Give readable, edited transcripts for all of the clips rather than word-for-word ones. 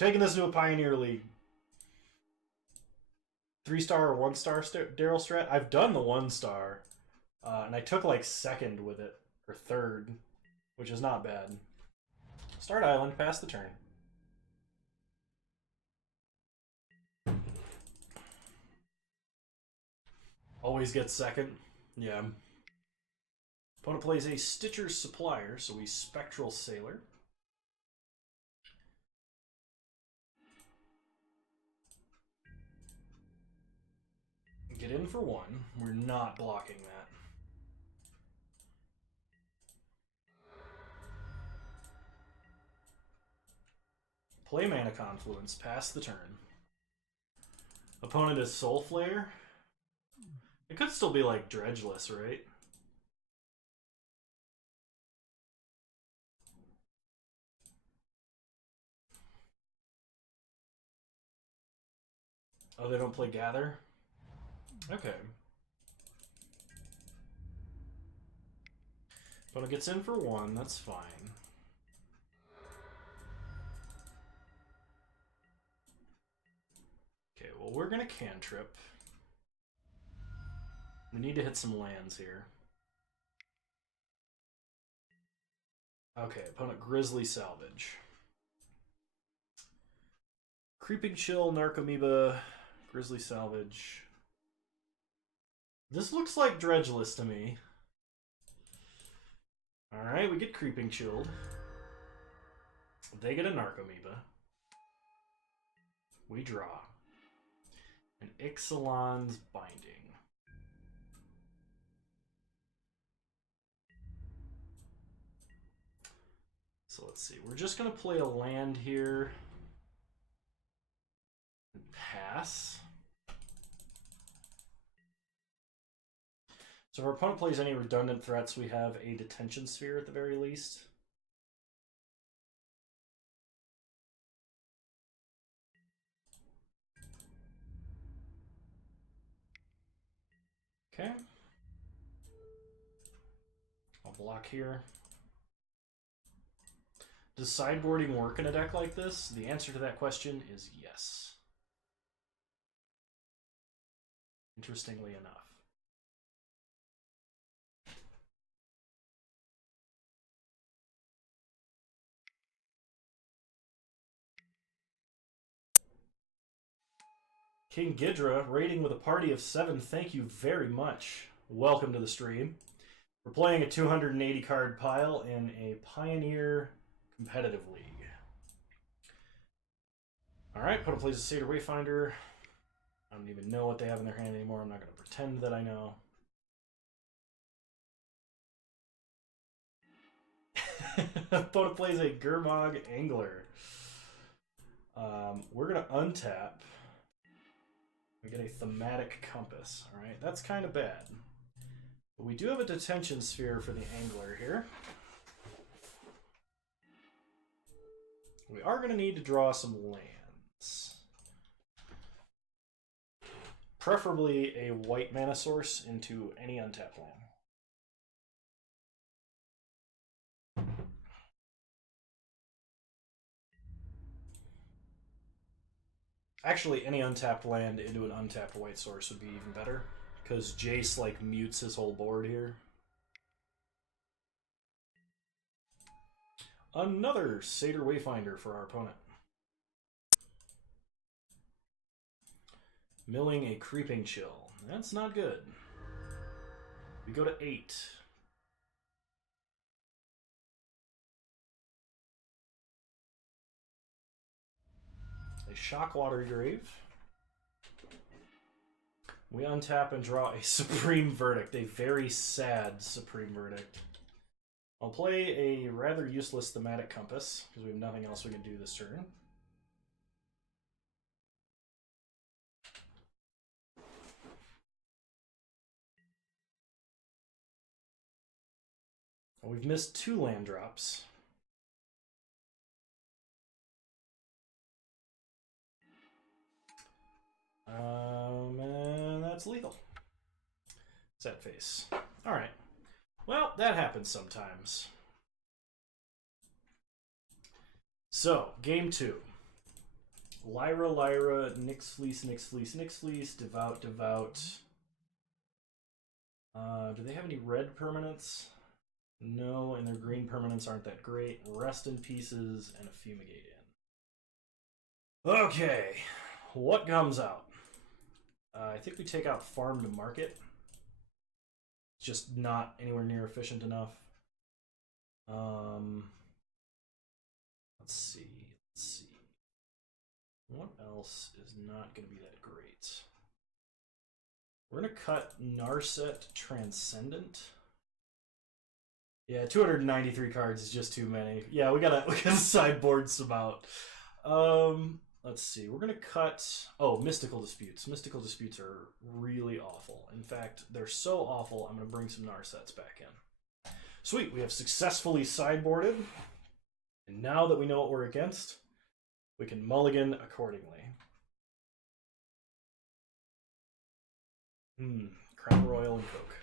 taking this to a Pioneer League. 3-star or 1-star Daryl strat. I've done the 1-star, and I took like 2nd with it, or 3rd, which is not bad. Start island, pass the turn. Always gets 2nd. Yeah. Opponent plays a Stitcher's Supplier, so we Spectral Sailor. Get in for 1. We're not blocking that. Play Mana Confluence, pass the turn. Opponent is Soul Flare. It could still be like Dredgeless, right? Oh, they don't play Gather? Okay. Opponent gets in for 1, that's fine. Okay, well, we're gonna cantrip. We need to hit some lands here. Okay, opponent Grizzly Salvage. Creeping Chill, Narcomoeba, Grizzly Salvage. This looks like Dredgeless to me. Alright, we get Creeping Chilled. They get a Narcomoeba. We draw. An Ixalan's Binding. So let's see. We're just going to play a land here. And pass. So if our opponent plays any redundant threats, we have a Detention Sphere at the very least. Okay. I'll block here. Does sideboarding work in a deck like this? The answer to that question is yes. Interestingly enough. King Ghidra, raiding with a party of 7, thank you very much. Welcome to the stream. We're playing a 280 card pile in a Pioneer competitive league. Alright, opponent plays a Satyr Wayfinder. I don't even know what they have in their hand anymore. I'm not going to pretend that I know. Opponent plays a Gurmag Angler. We're going to untap. We get a Thematic Compass. Alright, that's kind of bad. But we do have a Detention Sphere for the Angler here. We are going to need to draw some lands. Preferably a white mana source into any untapped land. Actually, any untapped land into an untapped white source would be even better, because Jace like mutes his whole board here. Another Satyr Wayfinder for our opponent. Milling a Creeping Chill. That's not good. We go to 8. A Shockwater Grave. We untap and draw a Supreme Verdict. A very sad Supreme Verdict. I'll play a rather useless Thematic Compass, because we have nothing else we can do this turn. Well, we've missed 2 land drops. And that's lethal. Set face. Alright. Well, that happens sometimes. So, game 2. Lyra, Lyra, Nyx Fleece, Nyx Fleece, Nyx Fleece, Devout, Devout. Do they have any red permanents? No, and their green permanents aren't that great. Rest in Pieces and a Fumigate in. Okay, what comes out? I think we take out Farm to Market. It's just not anywhere near efficient enough. Let's see. What else is not going to be that great? We're going to cut Narset Transcendent. Yeah, 293 cards is just too many. Yeah, we gotta sideboard some out. Let's see. We're gonna cut. Oh, Mystical Disputes. Mystical Disputes are really awful. In fact, they're so awful. I'm gonna bring some Narsets back in. Sweet. We have successfully sideboarded, and now that we know what we're against, we can mulligan accordingly. Crown Royal and Coke.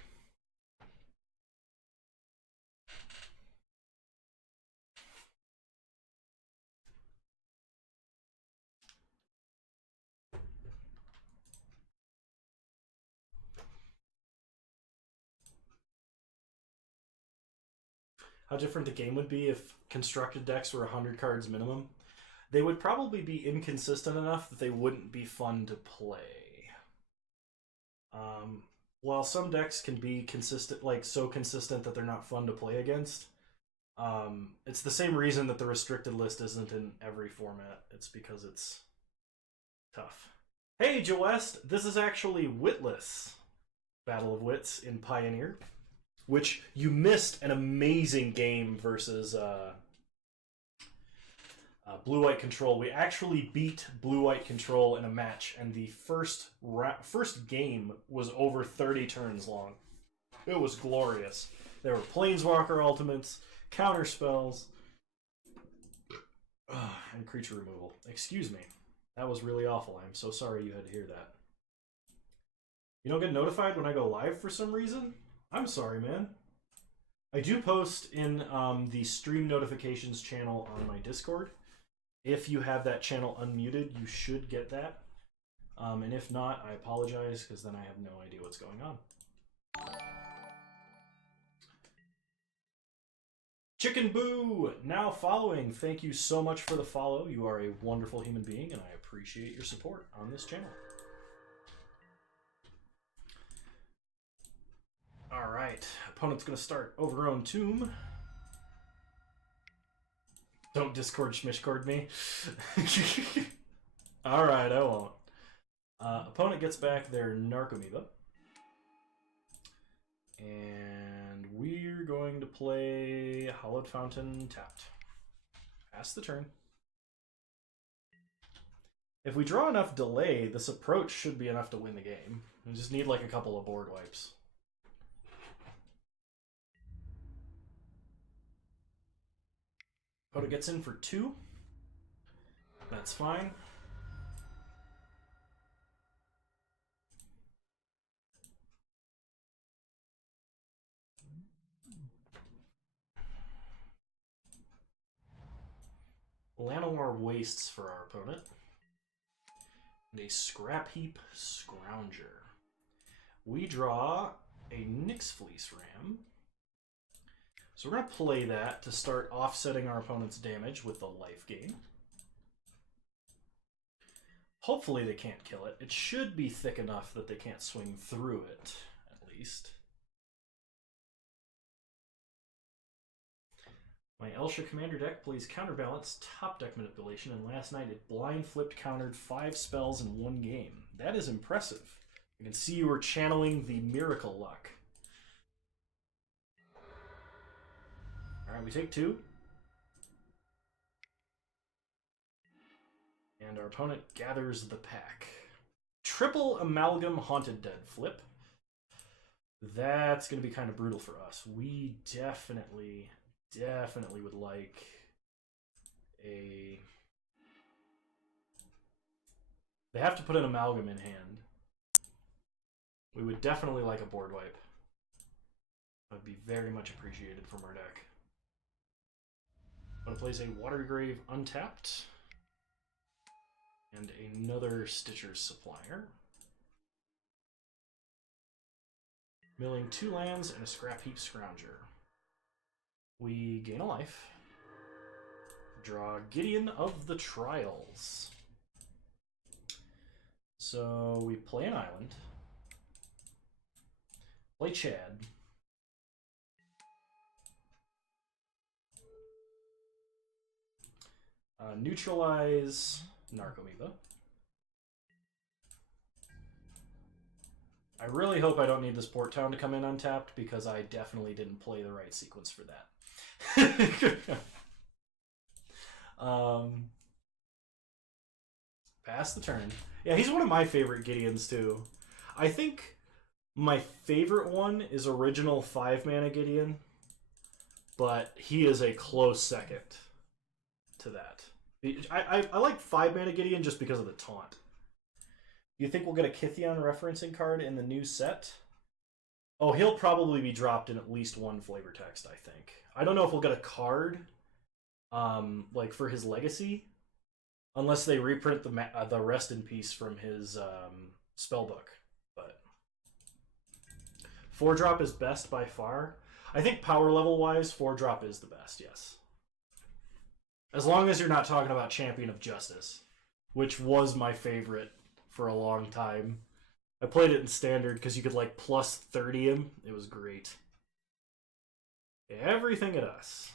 How different the game would be if constructed decks were 100 cards minimum. They would probably be inconsistent enough that they wouldn't be fun to play. While some decks can be consistent, like so consistent that they're not fun to play against, it's the same reason that the restricted list isn't in every format. It's because it's tough. Hey, Joe West, this is actually Witless, Battle of Wits in Pioneer, which you missed an amazing game versus Blue-White Control. We actually beat Blue-White Control in a match, and the first game was over 30 turns long. It was glorious. There were Planeswalker ultimates, counter spells, and creature removal. Excuse me. That was really awful. I'm so sorry you had to hear that. You don't get notified when I go live for some reason? I'm sorry, man. I do post in the stream notifications channel on my Discord. If you have that channel unmuted, you should get that. And if not, I apologize, because then I have no idea what's going on. Chicken Boo, now following. Thank you so much for the follow. You are a wonderful human being, and I appreciate your support on this channel. All right, opponent's going to start Overgrown Tomb. Don't Discord Schmishcord me. All right, I won't. Opponent gets back their Narcomoeba. And we're going to play Hallowed Fountain tapped. Pass the turn. If we draw enough delay, this approach should be enough to win the game. We just need like a couple of board wipes. Opponent gets in for 2. That's fine. Llanowar Wastes for our opponent. And a Scrap Heap Scrounger. We draw a Nyx Fleece Ram. So we're going to play that to start offsetting our opponent's damage with the life gain. Hopefully they can't kill it. It should be thick enough that they can't swing through it, at least. My Elsha Commander deck plays Counterbalance, Top Deck Manipulation, and last night it blind flipped countered 5 spells in 1 game. That is impressive. I can see you were channeling the Miracle Luck. Alright, we take 2. And our opponent gathers the pack. Triple Amalgam Haunted Dead flip. That's going to be kind of brutal for us. We definitely would like a... They have to put an Amalgam in hand. We would definitely like a board wipe. That would be very much appreciated from our deck. But it plays a Watergrave untapped. And another Stitcher's Supplier. Milling 2 lands and a Scrap Heap Scrounger. We gain a life. Draw Gideon of the Trials. So we play an island. Play Chad. Neutralize Narcomoeba. I really hope I don't need this Port Town to come in untapped, because I definitely didn't play the right sequence for that. Pass the turn. Yeah, he's one of my favorite Gideons too. I think my favorite one is original 5-mana Gideon, but he is a close second to that. I like 5-mana Gideon just because of the taunt. You think we'll get a Kithion referencing card in the new set? Oh, he'll probably be dropped in at least one flavor text, I think. I don't know if we'll get a card, like for his legacy, unless they reprint the Rest in Peace from his spellbook. But 4-drop is best by far. I think power level wise, 4-drop is the best, yes. As long as you're not talking about Champion of Justice, which was my favorite for a long time. I played it in Standard because you could like plus 30 him. It was great. Everything at us.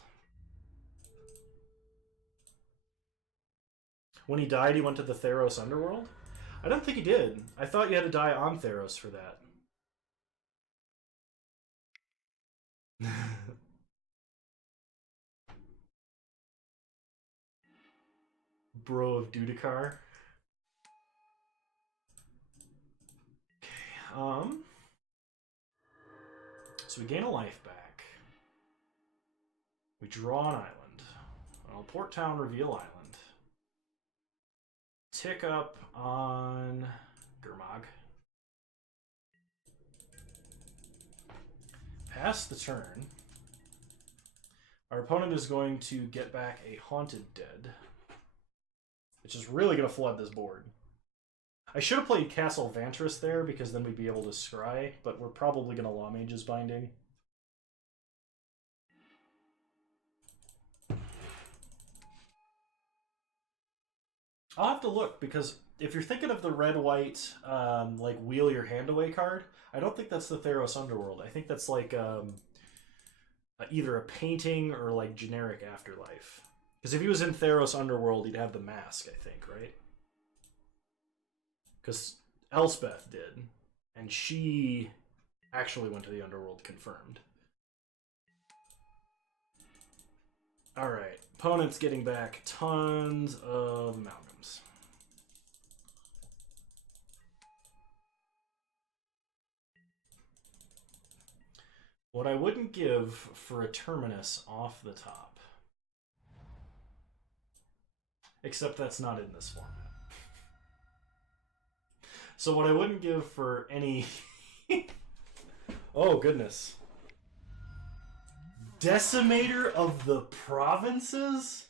When he died, he went to the Theros Underworld? I don't think he did. I thought you had to die on Theros for that. Bro of Dudikar. Okay, so we gain a life back. We draw an island. Well, Port Town, reveal island. Tick up on Gurmag. Pass the turn. Our opponent is going to get back a Haunted Dead, which is really going to flood this board. I should have played Castle Vantress there, because then we'd be able to scry, but we're probably going to Law Mage's Binding. I'll have to look, because if you're thinking of the red-white, like, wheel your hand away card, I don't think that's the Theros Underworld. I think that's like either a painting or like generic Afterlife. Because if he was in Theros Underworld, he'd have the mask, I think, right? Because Elspeth did, and she actually went to the Underworld confirmed. Alright, opponent's getting back tons of amalgams. What I wouldn't give for a Terminus off the top. Except that's not in this format. So what I wouldn't give for any... Oh, goodness. Decimator of the Provinces?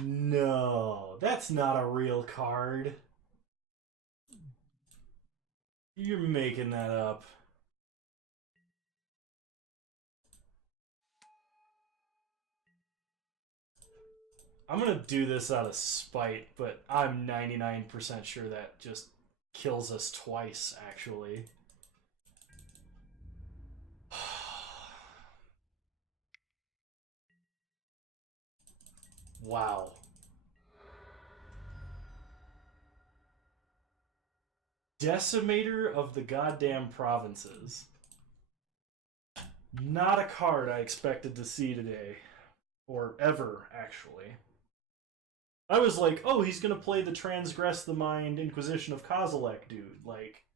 No, that's not a real card. You're making that up. I'm gonna do this out of spite, but I'm 99% sure that just kills us twice, actually. Wow. Decimator of the goddamn Provinces. Not a card I expected to see today. Or ever, actually. I was like, oh, he's gonna play the Transgress the Mind Inquisition of Kozilek dude. Like,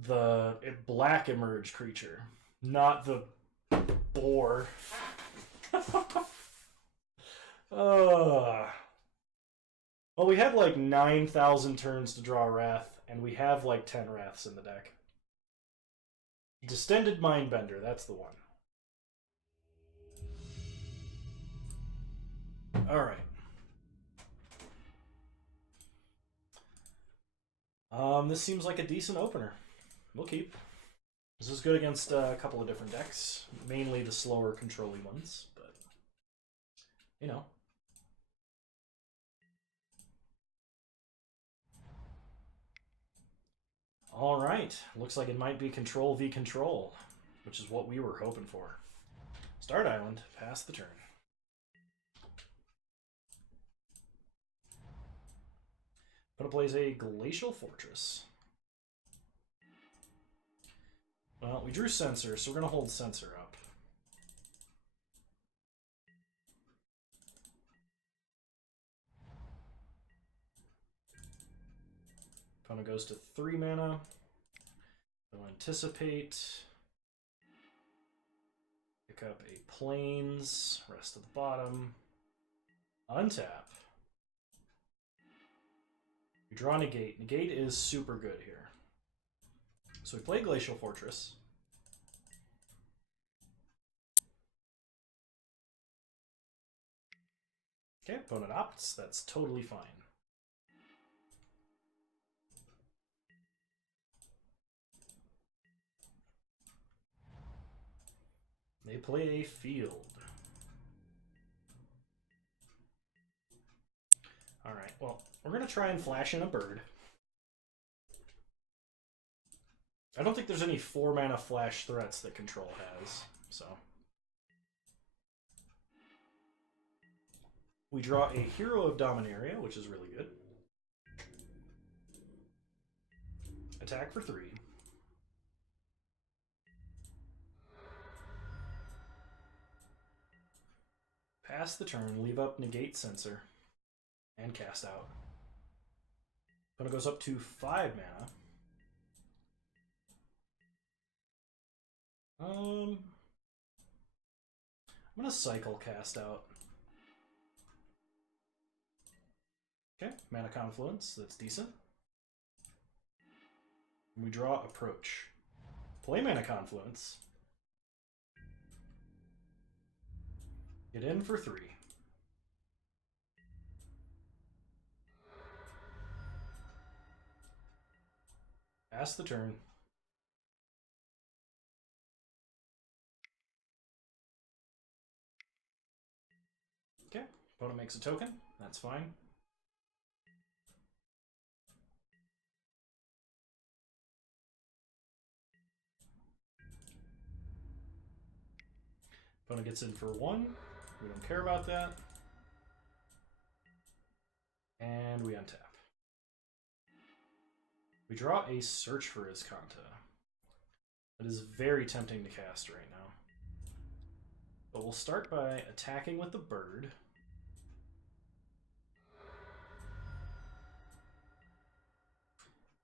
the black emerge creature. Not the boar. Well, we had like 9,000 turns to draw a Wrath, and we have like 10 Wraths in the deck. Distended Mindbender, that's the one. Alright. This seems like a decent opener. We'll keep. This is good against a couple of different decks, mainly the slower controlling ones, but you know. All right, looks like it might be Control v Control, which is what we were hoping for. Start Island, pass the turn. Gonna plays a Glacial Fortress. Well, we drew Censor, so we're gonna hold Censor up. Opponent goes to 3 mana. They'll Anticipate. Pick up a Plains, rest of the bottom. Untap. We draw Negate. Negate is super good here. So we play Glacial Fortress. Okay, opponent opts. That's totally fine. They play a Field. Alright, well, we're going to try and flash in a bird. I don't think there's any 4-mana flash threats that Control has, so. We draw a Hero of Dominaria, which is really good. Attack for 3. Pass the turn, leave up Negate Censor, and cast out. Opponent goes up to 5 mana. I'm gonna cycle cast out. Okay, Mana Confluence, that's decent. And we draw Approach. Play Mana Confluence. Get in for 3. Pass the turn. Okay, opponent makes a token. That's fine. Opponent gets in for 1. We don't care about that. And we untap. We draw a Search for Azcanta. That is very tempting to cast right now. But we'll start by attacking with the bird.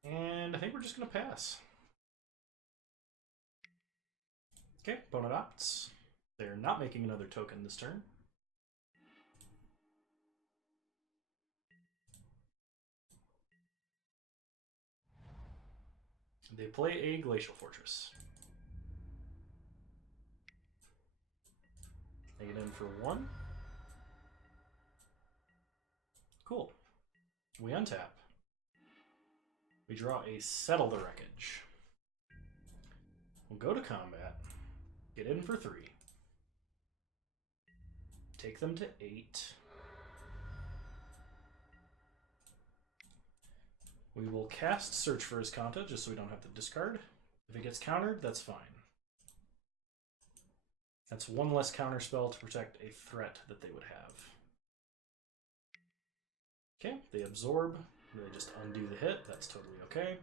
And I think we're just going to pass. Okay, opponent opts. They're not making another token this turn. They play a Glacial Fortress. They get in for 1. Cool. We untap. We draw a Settle the Wreckage. We'll go to combat. Get in for 3. Take them to 8. We will cast Search for Azcanta just so we don't have to discard. If it gets countered, that's fine. That's 1 less counter spell to protect a threat that they would have. Okay, they absorb. They just undo the hit. That's totally okay.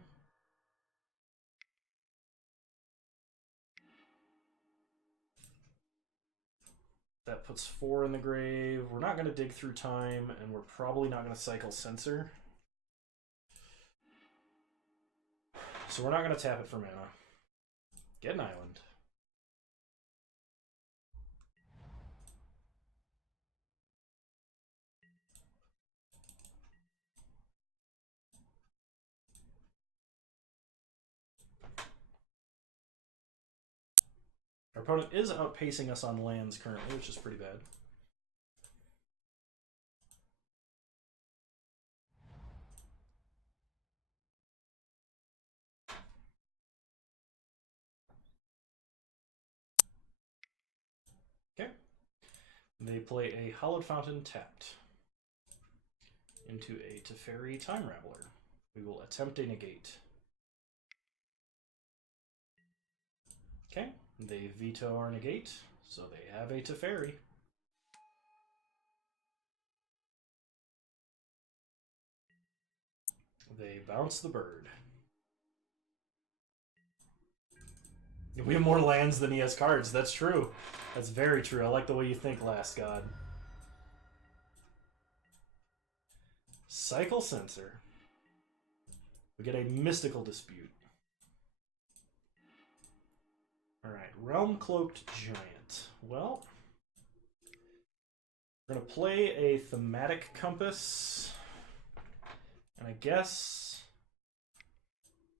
That puts 4 in the grave. We're not going to dig through time, and we're probably not going to cycle Censor. So we're not going to tap it for mana. Get an island. Our opponent is outpacing us on lands currently, which is pretty bad. They play a Hallowed Fountain tapped into a Teferi Time Raveler. We will attempt a negate. Okay, they veto our negate, so they have a Teferi. They bounce the bird. We have more lands than he has cards. That's true. That's very true. I like the way you think, Last God. Cycle Sensor. We get a Mystical Dispute. Alright, Realm Cloaked Giant. Well, we're going to play a Thematic Compass. And I guess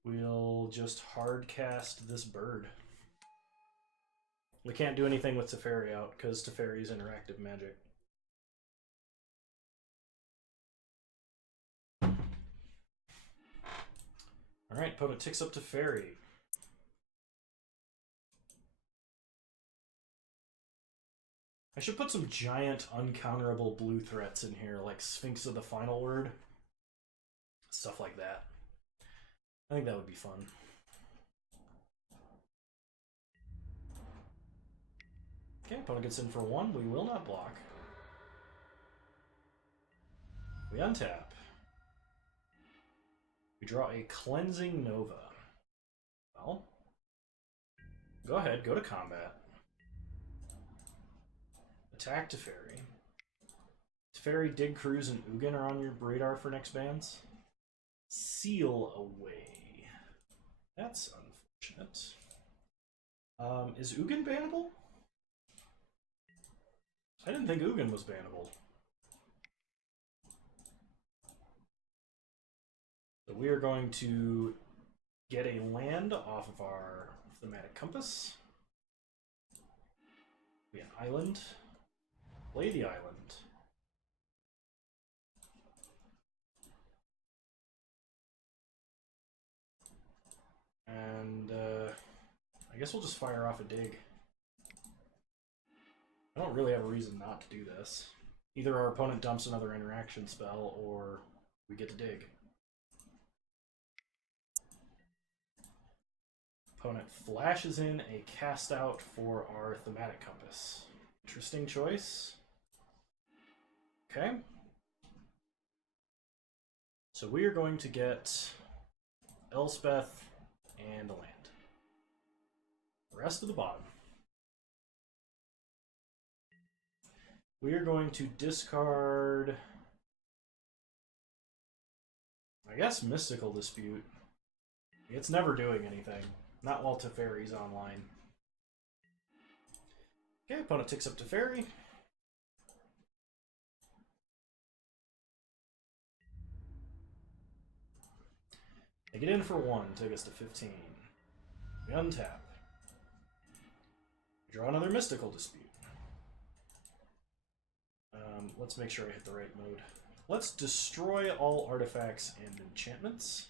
we'll just hard cast this bird. We can't do anything with Teferi out because Teferi is interactive magic. Alright, opponent ticks up Teferi. I should put some giant uncounterable blue threats in here, like Sphinx of the Final Word. Stuff like that. I think that would be fun. Okay, opponent gets in for 1. We will not block. We untap. We draw a Cleansing Nova. Well, go ahead, go to combat. Attack Teferi. Teferi, Dig, Cruise, and Ugin are on your radar for next bans. Seal away. That's unfortunate. Is Ugin bannable? I didn't think Ugin was bannable. So we are going to get a land off of our Thematic Compass. Be an island. Play the island. And I guess we'll just fire off a dig. I don't really have a reason not to do this. Either our opponent dumps another interaction spell, or we get to dig. Opponent flashes in a cast out for our Thematic Compass. Interesting choice. Okay. So we are going to get Elspeth and a land. The rest of the bottom. We are going to discard, I guess, Mystical Dispute. It's never doing anything. Not while Teferi's online. Okay, opponent ticks up Teferi. They get in for 1, take us to 15. We untap. We draw another Mystical Dispute. Let's make sure I hit the right mode. Let's destroy all artifacts and enchantments.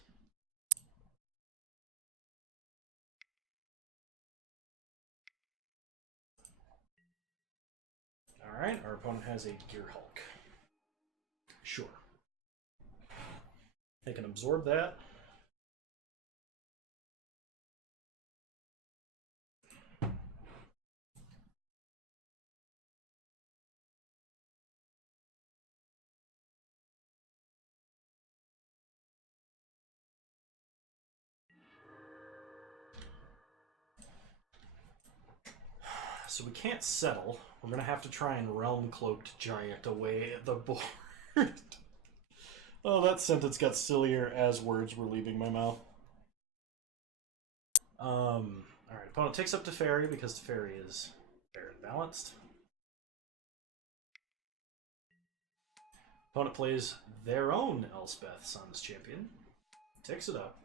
Alright, our opponent has a Gear Hulk. Sure. They can absorb that. So we can't settle. We're going to have to try and Realm Cloaked Giant away at the board. Oh, that sentence got sillier as words were leaving my mouth. Alright, opponent takes up Teferi because Teferi is fair and balanced. Opponent plays their own Elspeth, Sun's Champion. Takes it up.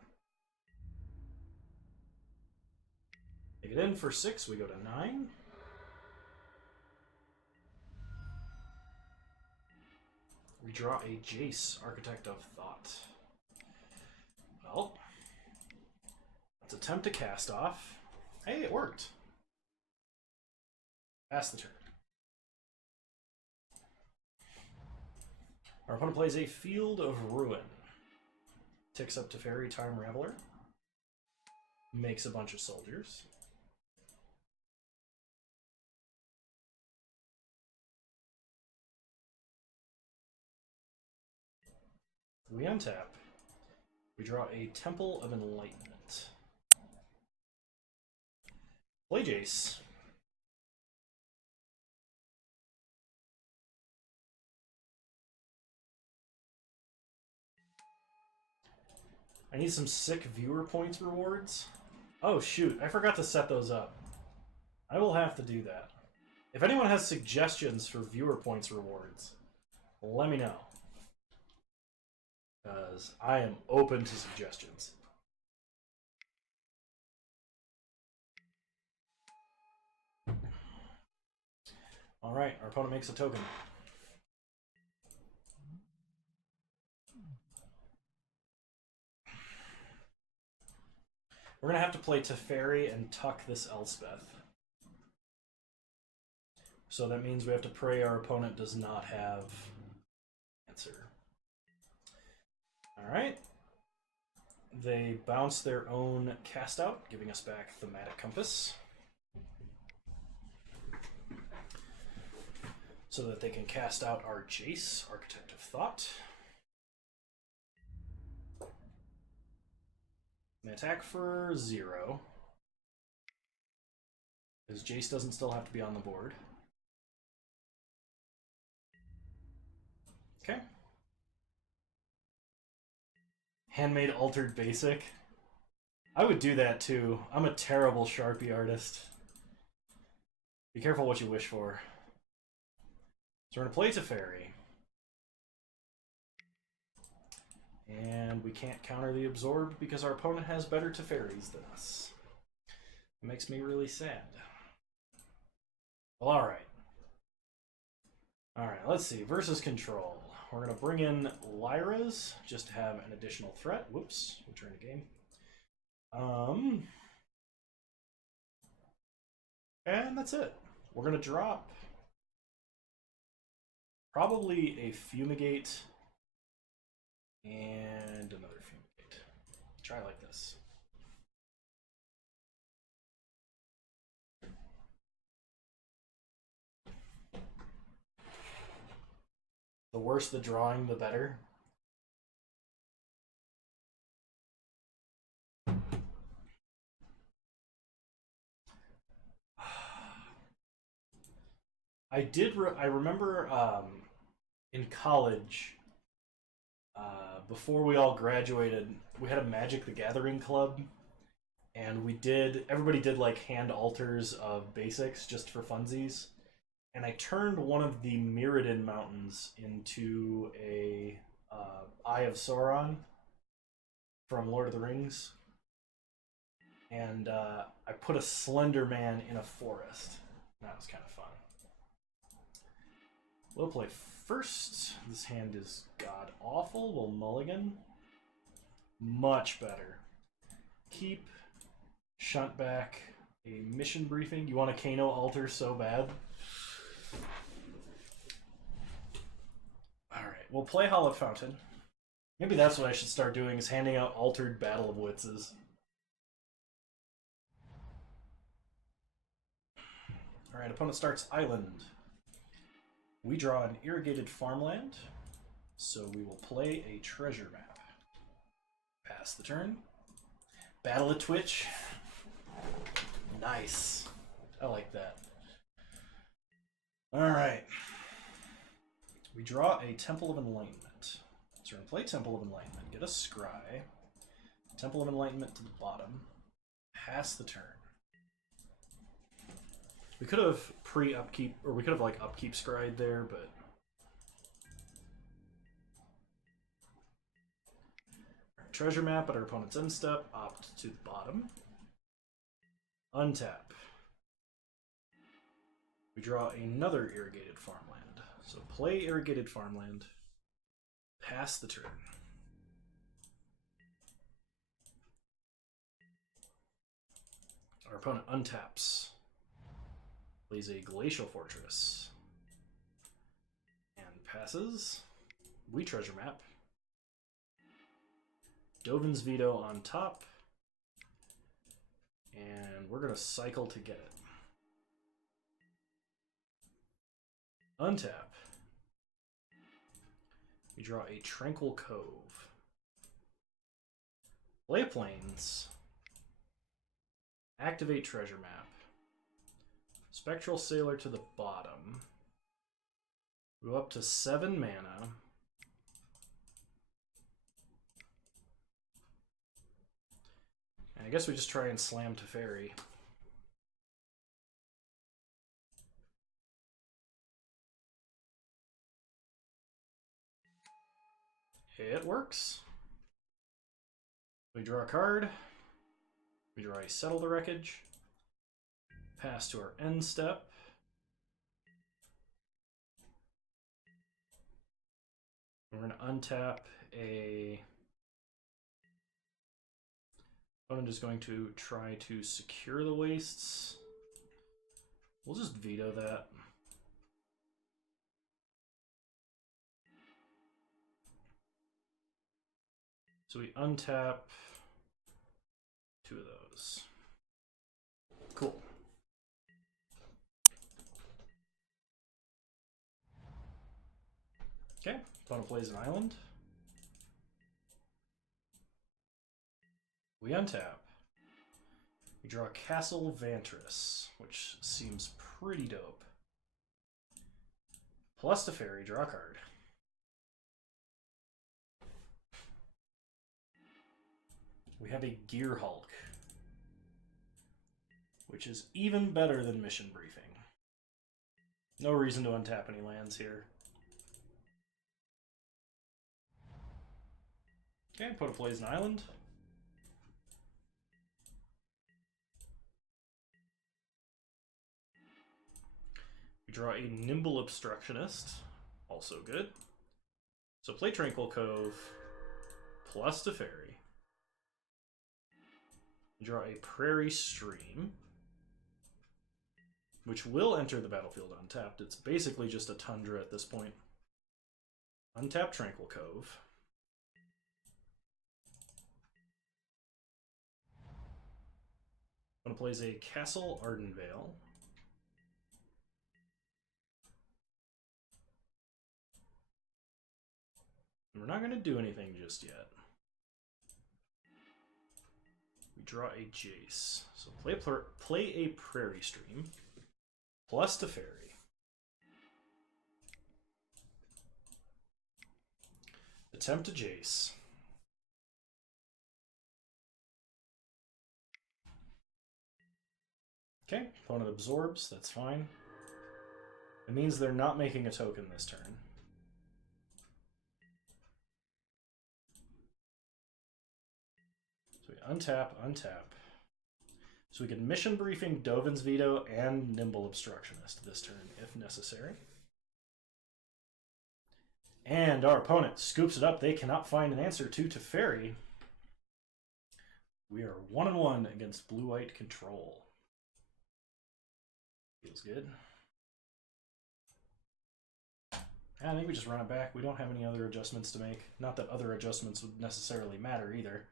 They get in for 6, we go to 9. We draw a Jace, Architect of Thought. Well, let's attempt to cast off. Hey, it worked. Pass the turn. Our opponent plays a Field of Ruin. Ticks up to Fairy Time Raveler. Makes a bunch of soldiers. We untap. We draw a Temple of Enlightenment. Play Jace. I need some sick viewer points rewards. Oh shoot, I forgot to set those up. I will have to do that. If anyone has suggestions for viewer points rewards, let me know. Because I am open to suggestions. Alright, our opponent makes a token. We're going to have to play Teferi and tuck this Elspeth. So that means we have to pray our opponent does not have answer. Alright. They bounce their own cast out, giving us back Thematic Compass. So that they can cast out our Jace, Architect of Thought. They attack for 0. Because Jace doesn't still have to be on the board. Okay. Handmade altered basic. I would do that too. I'm a terrible Sharpie artist. Be careful what you wish for. So we're going to play Teferi. And we can't counter the Absorbed because our opponent has better Teferis than us. It makes me really sad. Well, alright. Alright, let's see. Versus Control. We're going to bring in Lyra's just to have an additional threat. Whoops. Return to game. And that's it. We're going to drop probably a Fumigate and another Fumigate. Try like this. The worse the drawing, the better. I remember in college, before we all graduated, we had a Magic the Gathering club, and everybody did like hand alters of basics just for funsies. And I turned one of the Mirrodin mountains into a Eye of Sauron from Lord of the Rings. And I put a Slender Man in a forest. That was kind of fun. We'll play first. This hand is god awful. We'll mulligan. Much better. Keep. Shunt back. A mission briefing. You want a Kano altar so bad? Alright, we'll play Hallowed Fountain. Maybe that's what I should start doing, is handing out altered Battle of Witzes. Alright, opponent starts Island. We draw an irrigated farmland, so we will play a treasure map. Pass the turn. Battle of Twitch. Nice. I like that. Alright. We draw a Temple of Enlightenment. So we're going to play Temple of Enlightenment. Get a Scry. Temple of Enlightenment to the bottom. Pass the turn. We could have pre-upkeep, or we could have like upkeep Scryed there, but treasure map at our opponent's end step, opt to the bottom. Untap. We draw another irrigated farmland. So play irrigated farmland. Pass the turn. Our opponent untaps. Plays a Glacial Fortress. And passes. We treasure map. Dovin's Veto on top. And we're going to cycle to get it. Untap. We draw a Tranquil Cove. Play Plains. Activate Treasure Map. Spectral Sailor to the bottom. Go up to 7 mana. And I guess we just try and slam to Fairy. It works. We draw a card. We draw a Settle the Wreckage. Pass to our end step. We're going to untap a... Opponent is going to try to secure the wastes. We'll just veto that. So we untap 2 of those. Cool. Okay, opponent plays an island. We untap. We draw Castle Vantress, which seems pretty dope. Plus to Fairy, draw a card. We have a Gear Hulk, which is even better than Mission Briefing. No reason to untap any lands here. Okay, opponent plays an island. We draw a Nimble Obstructionist, also good. So play Tranquil Cove, plus to Fairy. Draw a Prairie Stream, which will enter the battlefield untapped. It's basically just a Tundra at this point. Untap Tranquil Cove. One plays a Castle Ardenvale. We're not going to do anything just yet. We draw a Jace. So play a Prairie Stream. Plus to Fairy. Attempt a Jace. Okay, opponent absorbs, that's fine. It means they're not making a token this turn. So we untap, untap. So we can Mission Briefing, Dovin's Veto, and Nimble Obstructionist this turn, if necessary. And our opponent scoops it up. They cannot find an answer to Teferi. We are 1-1 against blue-white control. Feels good. I think we just run it back. We don't have any other adjustments to make. Not that other adjustments would necessarily matter either.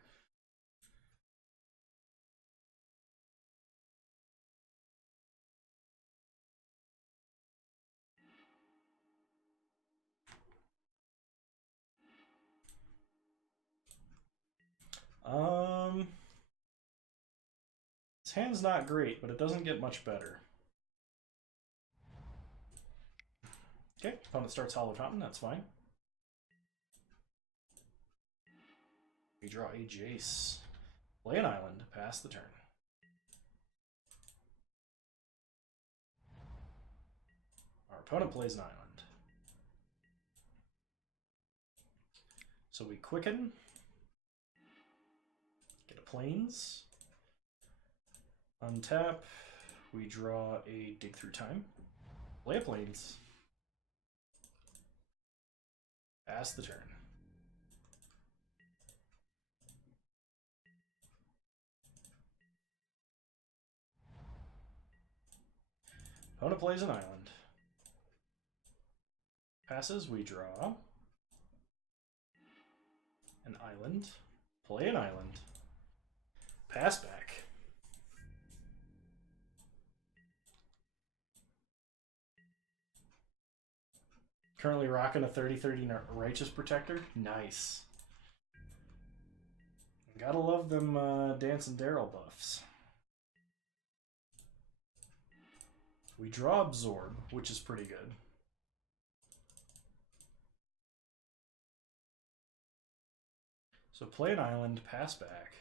His hand's not great, but it doesn't get much better. Okay, opponent starts Hollow Fountain, that's fine. We draw a Jace. Play an island, pass the turn. Our opponent plays an island. So we quicken. Get a Plains. Untap. We draw a Dig Through Time. Play a Plains. Pass the turn. Opponent plays an island. Passes, we draw. an island. Play an island. Pass back. Currently rocking a 30-30 Righteous Protector. Nice. Gotta love them Dancing Daryl buffs. We draw Absorb, which is pretty good. So play an island, pass back.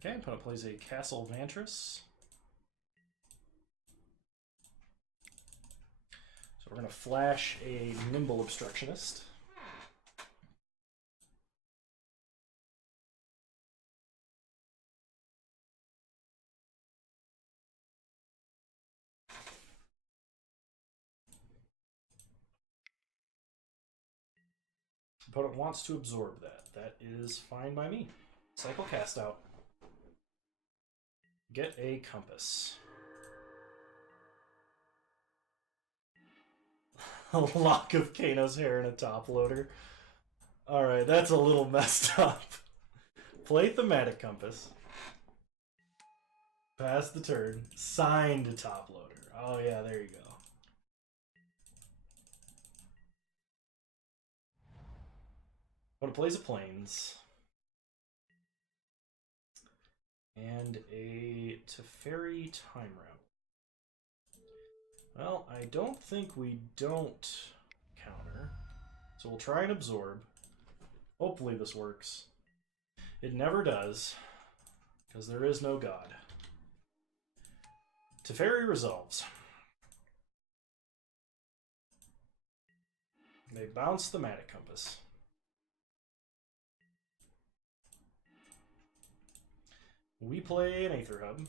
Okay, opponent plays a Castle Vantress. So we're going to flash a Nimble Obstructionist. Opponent wants to absorb that. That is fine by me. Cycle cast out. Get a compass. A lock of Kano's hair and a top loader. Alright, that's a little messed up. Play Thematic Compass. Pass the turn. Signed top loader. Oh yeah, there you go. But it plays a Plains. And a Teferi Time Route. Well, I don't think we don't counter. So we'll try and absorb. Hopefully this works. It never does, because there is no god. Teferi resolves. They bounce Thematic Compass. We play an Aether Hub.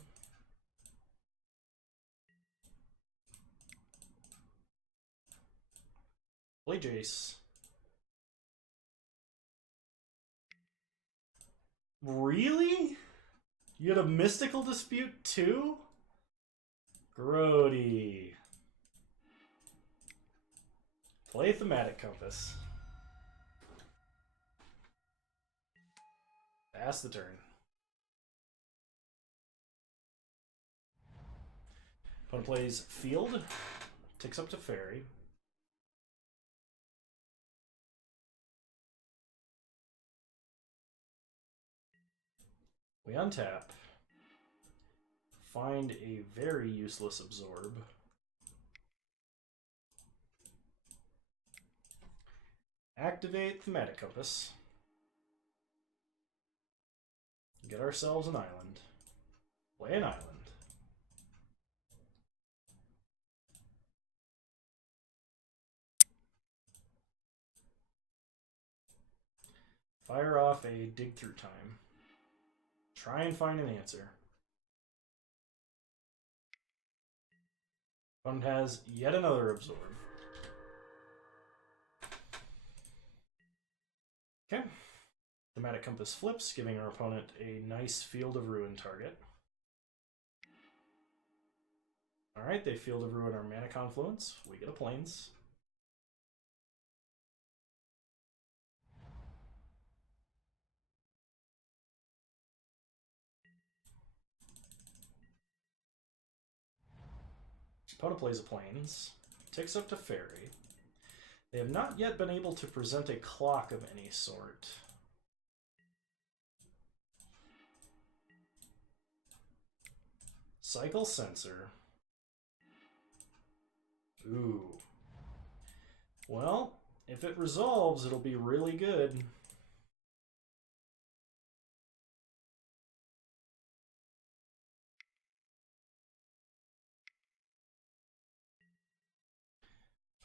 Play Jace. Really? You had a Mystical Dispute too? Grody. Play Thematic Compass. Pass the turn. Opponent plays Field. Ticks up to Fairy. We untap. Find a very useless Absorb. Activate Thematic Compass. Get ourselves an island. Play an island. Fire off a Dig Through Time. Try and find an answer. Opponent has yet another Absorb. Okay. Thematic Compass flips, giving our opponent a nice Field of Ruin target. Alright, they Field of Ruin our Mana Confluence. We get a Plains. Opponent plays a Plains. Ticks up to Fairy. They have not yet been able to present a clock of any sort. Cycle Sensor. Ooh. Well, if it resolves, it'll be really good.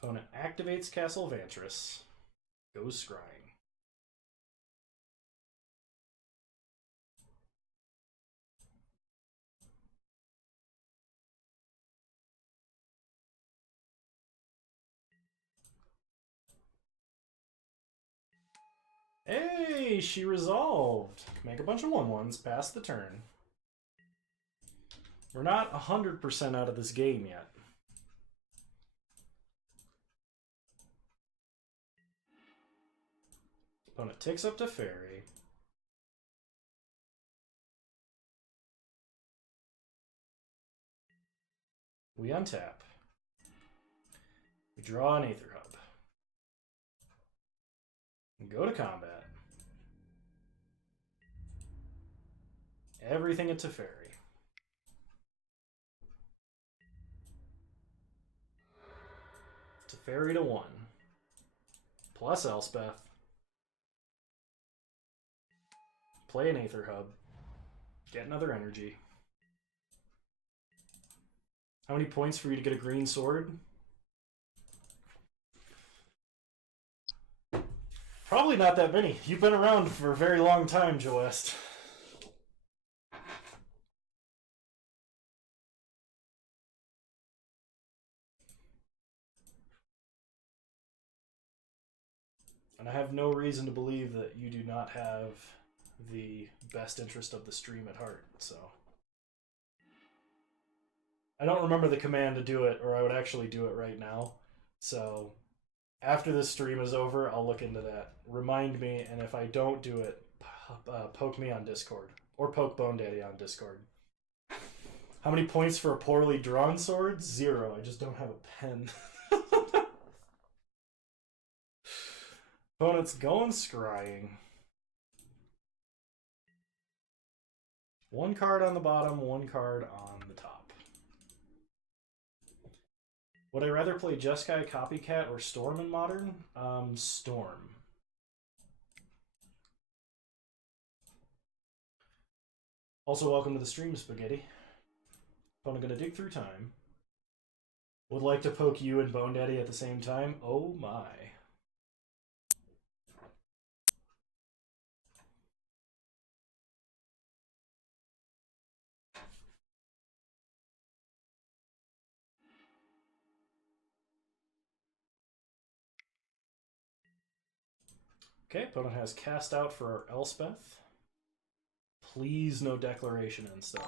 Opponent activates Castle Vantress. Goes scrying. Hey, she resolved. Make a bunch of 1/1s, pass the turn. We're not 100% out of this game yet. Opponent takes up to Fairy. We untap. We draw an Aether Hub. We go to combat. Everything into Fairy. Fairy to 1. Plus Elspeth. Play an Aether Hub. Get another energy. How many points for you to get a green sword? Probably not that many. You've been around for a very long time, Joe West. And I have no reason to believe that you do not have the best interest of the stream at heart, so. I don't remember the command to do it, or I would actually do it right now. So, after this stream is over, I'll look into that. Remind me, and if I don't do it, poke me on Discord. Or poke Bone Daddy on Discord. How many points for a poorly drawn sword? 0. I just don't have a pen. Opponent's going scrying. 1 card on the bottom, 1 card on the top. Would I rather play Jeskai, Copycat, or Storm in Modern? Storm. Also, welcome to the stream, Spaghetti. Opponent gonna dig through time. Would like to poke you and Bone Daddy at the same time? Oh my. Okay, opponent has cast out for Elspeth. Please no declaration instead.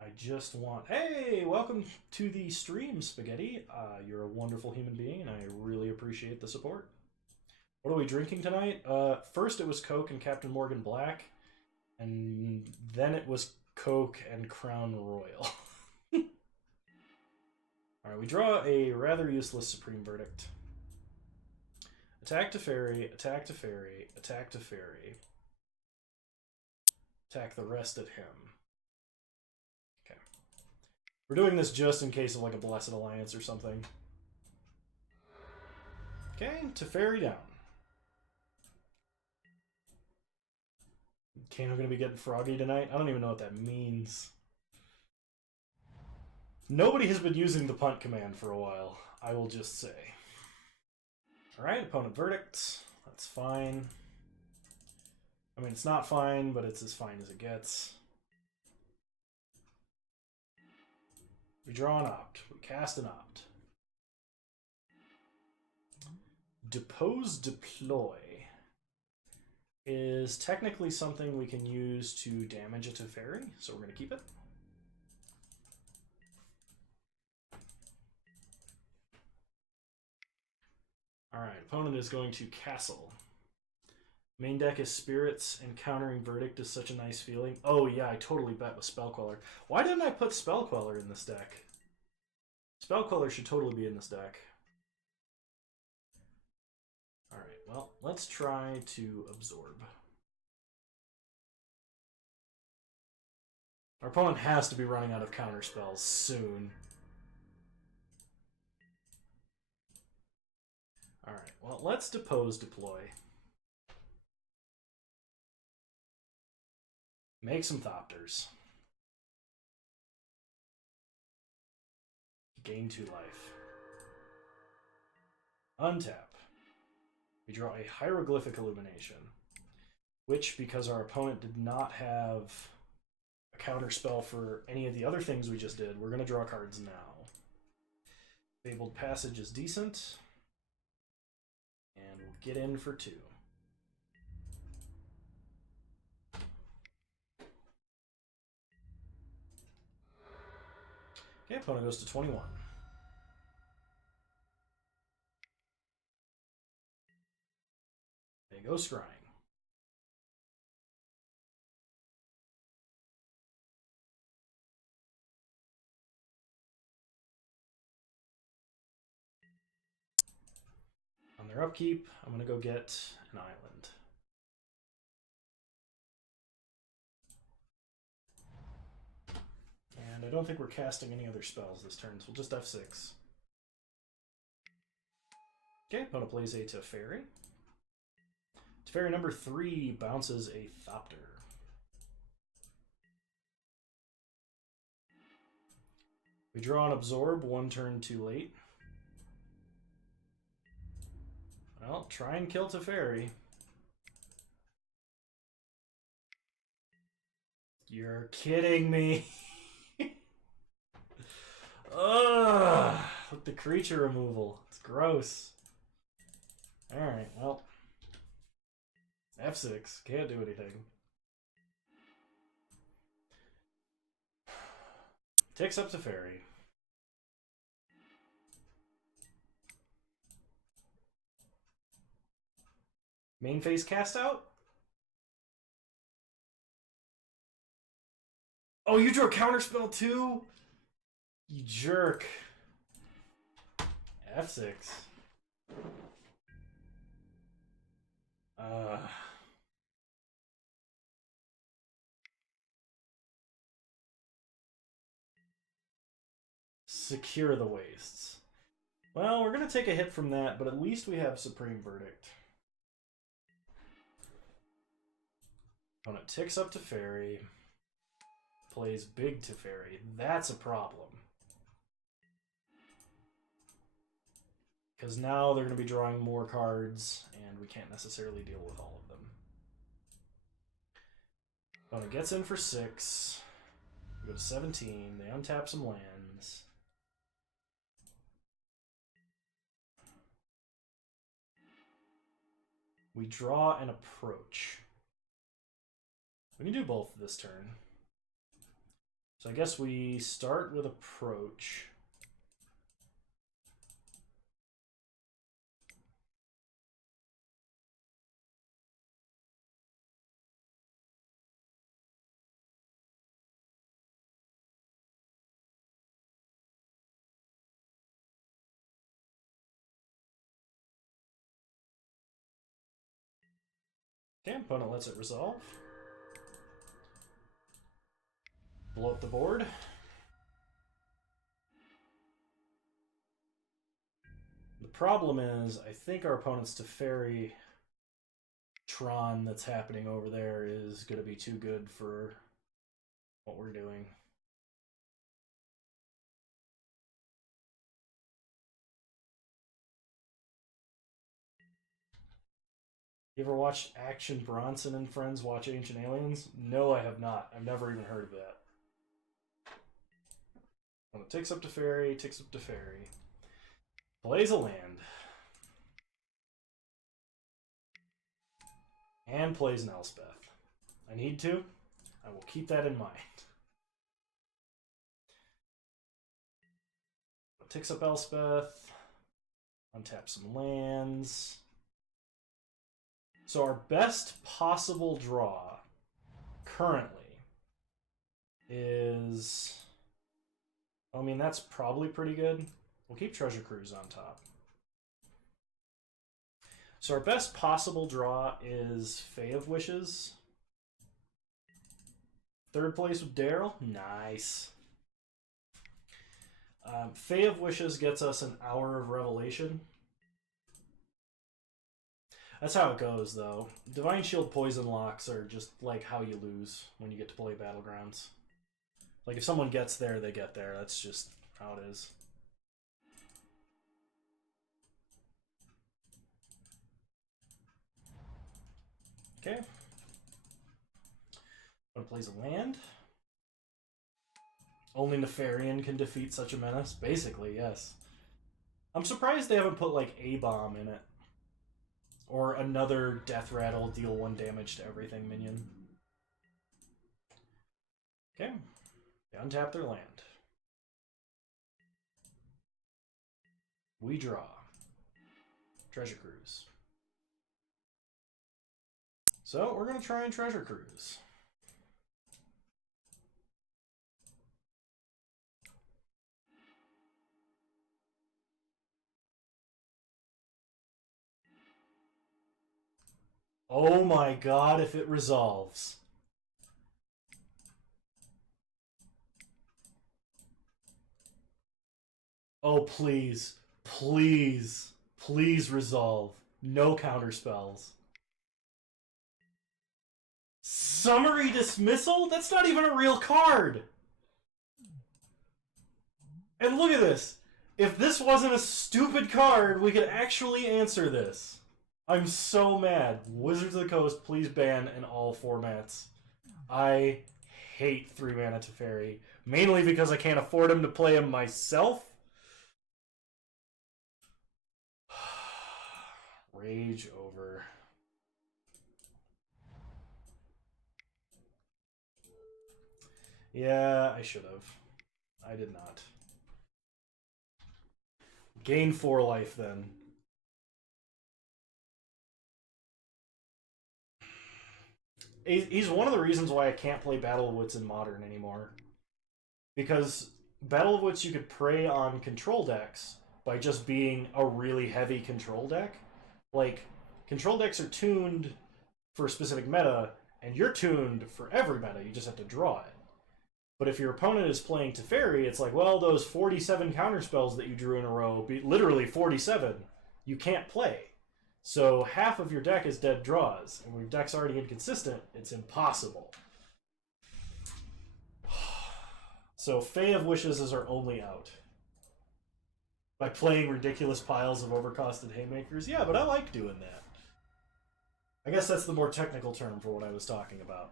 I just want... Hey, welcome to the stream, Spaghetti. You're a wonderful human being, and I really appreciate the support. What are we drinking tonight? First it was Coke and Captain Morgan Black, and then it was Coke and Crown Royal. Alright, we draw a rather useless Supreme Verdict. Attack to Fairy, attack to Fairy, attack to Fairy. Attack the rest of him. Okay. We're doing this just in case of like a Blessed Alliance or something. Okay, to Fairy down. Kano gonna be getting froggy tonight? I don't even know what that means. Nobody has been using the punt command for a while, I will just say. Alright, opponent verdict. That's fine. I mean, it's not fine, but it's as fine as it gets. We draw an opt. We cast an opt. Depose Deploy is technically something we can use to damage a Teferi, so we're going to keep it. Alright, opponent is going to Castle. Main deck is Spirits, and countering Verdict is such a nice feeling. Oh yeah, I totally bet with Spellqueller. Why didn't I put Spellqueller in this deck? Spellqueller should totally be in this deck. Alright, well, let's try to absorb. Our opponent has to be running out of counter spells soon. Alright, well, let's Depose Deploy. Make some Thopters. Gain 2 life. Untap. We draw a Hieroglyphic Illumination, which, because our opponent did not have a counter spell for any of the other things we just did, we're going to draw cards now. Fabled Passage is decent, and we'll get in for 2. Okay, opponent goes to 21. They go scrying. On their upkeep, I'm going to go get an island. And I don't think we're casting any other spells this turn, so we'll just F6. Okay, opponent plays a Teferi. Teferi number 3 bounces a Thopter. We draw an Absorb 1 turn too late. Well, try and kill Teferi. You're kidding me. Ugh, with the creature removal. It's gross. Alright, well. F6. Can't do anything. Takes up Teferi. Main phase cast out? Oh, you drew a counterspell too? You jerk. F6. Secure the wastes. Well, we're going to take a hit from that, but at least we have Supreme Verdict. Opponent ticks up Teferi. Plays big Teferi. That's a problem. Because now they're going to be drawing more cards, and we can't necessarily deal with all of them. Opponent gets in for 6. We go to 17. They untap some lands. We draw an approach. We can do both this turn. So I guess we start with approach. Okay, opponent lets it resolve. Blow up the board. The problem is, I think our opponent's Teferi Tron that's happening over there is going to be too good for what we're doing. You ever watched Action Bronson and Friends Watch Ancient Aliens? No, I have not. I've never even heard of that. Well, it takes up Teferi, plays a land. And plays an Elspeth. I need to. I will keep that in mind. It takes up Elspeth. Untap some lands. So our best possible draw currently is... I mean, that's probably pretty good. We'll keep Treasure Cruise on top. So our best possible draw is Fae of Wishes. 3rd place with Daryl. Nice. Fae of Wishes gets us an Hour of Revelation. That's how it goes, though. Divine Shield Poison Locks are just like how you lose when you get to play Battlegrounds. Like, if someone gets there, they get there. That's just how it is. Okay. One plays a land. Only Nefarian can defeat such a menace. Basically, yes. I'm surprised they haven't put, like, A-Bomb in it. Or another Death Rattle, deal 1 damage to everything minion. Okay. They untap their land. We draw. Treasure Cruise. So we're going to try and Treasure Cruise. Oh my god, if it resolves. Oh, please. Please. Please resolve. No counter spells. Summary Dismissal? That's not even a real card! And look at this. If this wasn't a stupid card, we could actually answer this. I'm so mad. Wizards of the Coast, please ban in all formats. I hate 3 mana Teferi. Mainly because I can't afford him to play him myself. Rage over. Yeah, I should have. I did not. Gain 4 life then. He's one of the reasons why I can't play Battle of Wits in Modern anymore. Because Battle of Wits you could prey on control decks by just being a really heavy control deck. Like, control decks are tuned for a specific meta, and you're tuned for every meta, you just have to draw it. But if your opponent is playing Teferi, it's like, well, those 47 counterspells that you drew in a row, literally 47, you can't play. So half of your deck is dead draws, and when your deck's already inconsistent, it's impossible. So Fae of Wishes is our only out. By playing ridiculous piles of overcosted haymakers? Yeah, but I like doing that. I guess that's the more technical term for what I was talking about.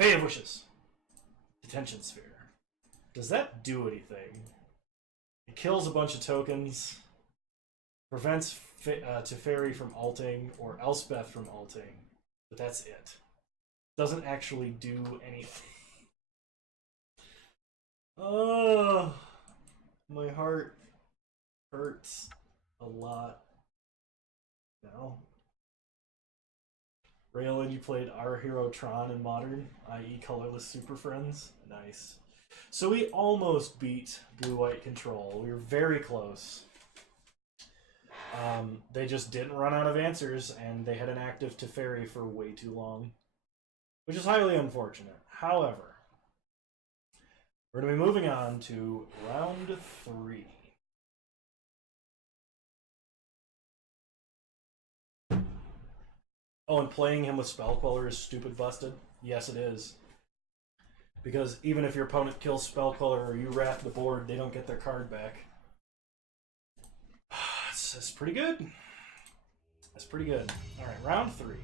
Fae of Wishes. Detention Sphere. Does that do anything? It kills a bunch of tokens. Prevents Teferi from ulting, or Elspeth from ulting. But that's it. Doesn't actually do anything. Oh, my heart hurts a lot now. Raylan, you played our hero Tron in Modern, i.e. Colorless Super Friends. Nice. So we almost beat Blue-White Control. We were very close. They just didn't run out of answers, and they had an active Teferi for way too long. Which is highly unfortunate. However, we're going to be moving on to round 3. Oh, and playing him with Spellqueller is stupid busted? Yes, it is. Because even if your opponent kills Spellqueller or you wrath the board, they don't get their card back. That's pretty good. That's pretty good. Alright, round 3.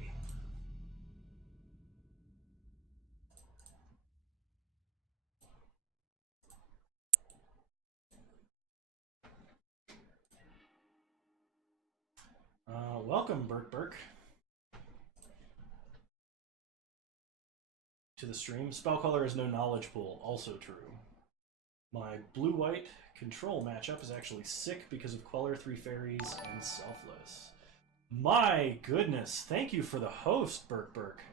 Welcome, Burke, to the stream. Spellcaller is no knowledge pool, also true. My blue-white control matchup is actually sick because of Queller, 3 Fairies, and Selfless. My goodness, thank you for the host, Burke.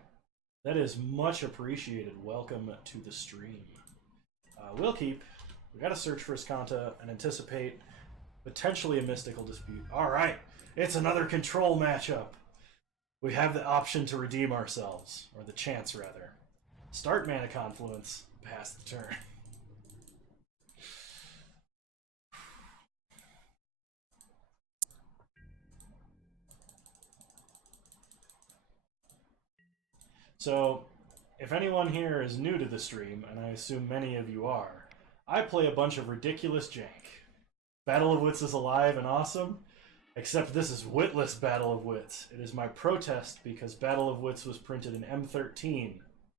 That is much appreciated. Welcome to the stream. We'll keep. We gotta search for Iskanta and anticipate potentially a mystical dispute. Alright, it's another control matchup. We have the option to redeem ourselves, or the chance rather. Start Mana Confluence, pass the turn. So, if anyone here is new to the stream, and I assume many of you are, I play a bunch of ridiculous jank. Battle of Wits is alive and awesome, except this is Witless Battle of Wits. It is my protest because Battle of Wits was printed in M13,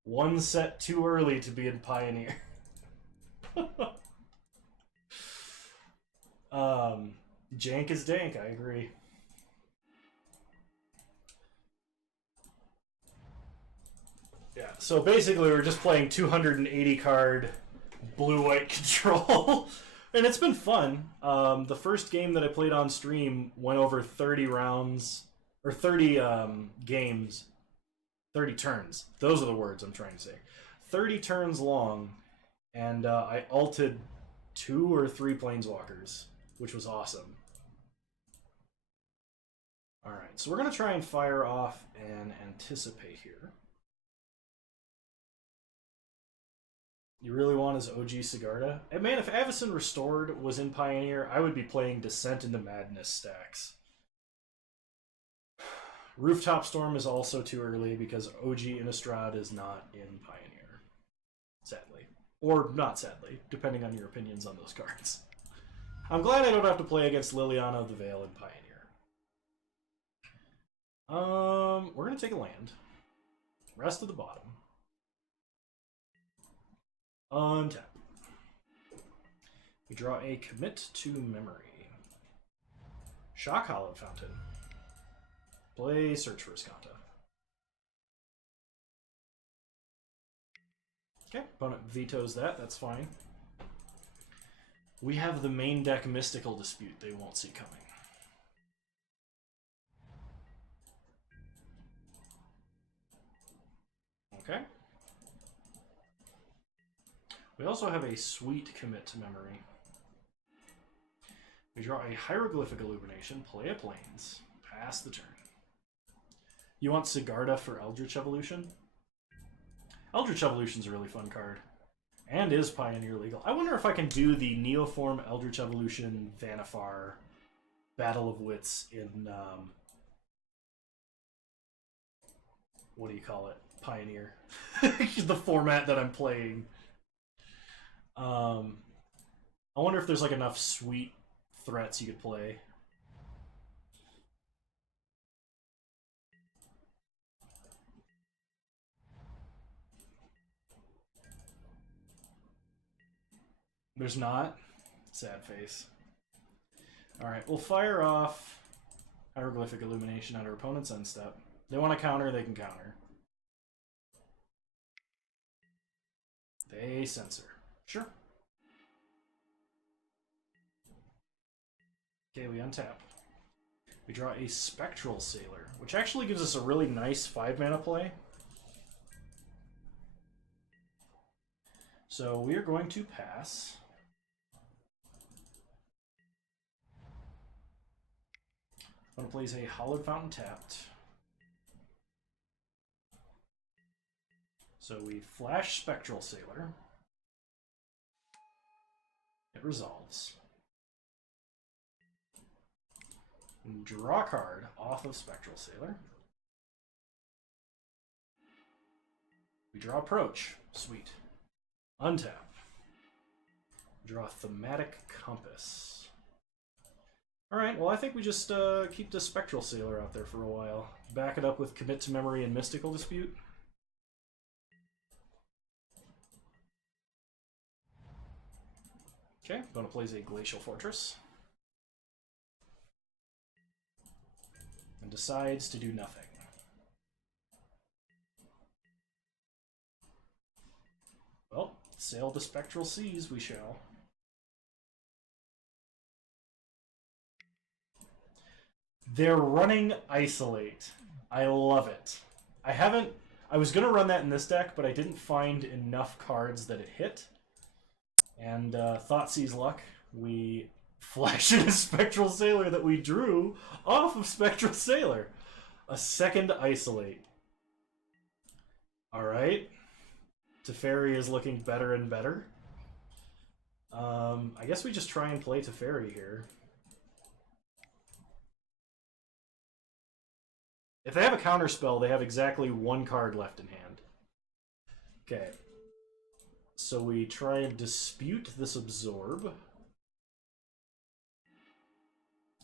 one set too early to be in Pioneer. Jank is dank, I agree. Yeah, so basically we're just playing 280 card blue-white control And it's been fun. The first game that I played on stream went over 30 rounds, or 30 games, 30 turns. Those are the words I'm trying to say. 30 turns long, and I ulted 2 or 3 planeswalkers, which was awesome. Alright, so we're going to try and fire off and anticipate here. You really want his OG Sigarda? And man, if Avacyn Restored was in Pioneer, I would be playing Descent into Madness stacks. Rooftop Storm is also too early because OG Innistrad is not in Pioneer. Sadly. Or not sadly, depending on your opinions on those cards. I'm glad I don't have to play against Liliana of the Veil in Pioneer. We're going to take a land. Rest of the bottom. Untap. We draw a Commit to Memory. Shock Hallowed Fountain. Play Search for Escanta. Okay, opponent vetoes that, that's fine. We have the main deck Mystical Dispute they won't see coming. Okay. We also have a sweet Commit to Memory. We draw a Hieroglyphic Illumination, play a Plains, pass the turn. You want Sigarda for Eldritch Evolution? Eldritch Evolution's a really fun card. And is Pioneer legal. I wonder if I can do the Neoform Eldritch Evolution Vannifar Battle of Wits in, what do you call it? Pioneer. The format that I'm playing. I wonder if there's like enough sweet threats you could play. There's not? Sad face. Alright, we'll fire off Hieroglyphic Illumination at our opponent's end step. They want to counter, they can counter. They censor. Sure. Okay, we untap. We draw a Spectral Sailor, which actually gives us a really nice 5-mana play. So we are going to pass. Opponent plays a Hallowed Fountain tapped. So we flash Spectral Sailor. It resolves. And draw a card off of Spectral Sailor. We draw Approach. Sweet. Untap. Draw Thematic Compass. Alright, well I think we just keep the Spectral Sailor out there for a while. Back it up with Commit to Memory and Mystical Dispute. Okay, opponent plays a Glacial Fortress. And decides to do nothing. Well, sail the Spectral Seas we shall. They're running Isolate. I love it. I was going to run that in this deck, but I didn't find enough cards that it hit. And Thoughtseize Luck, we flash in a Spectral Sailor that we drew off of Spectral Sailor. A second Isolate. Alright. Teferi is looking better and better. I guess we just try and play Teferi here. If they have a counterspell, they have exactly 1 card left in hand. Okay. So we try and dispute this Absorb.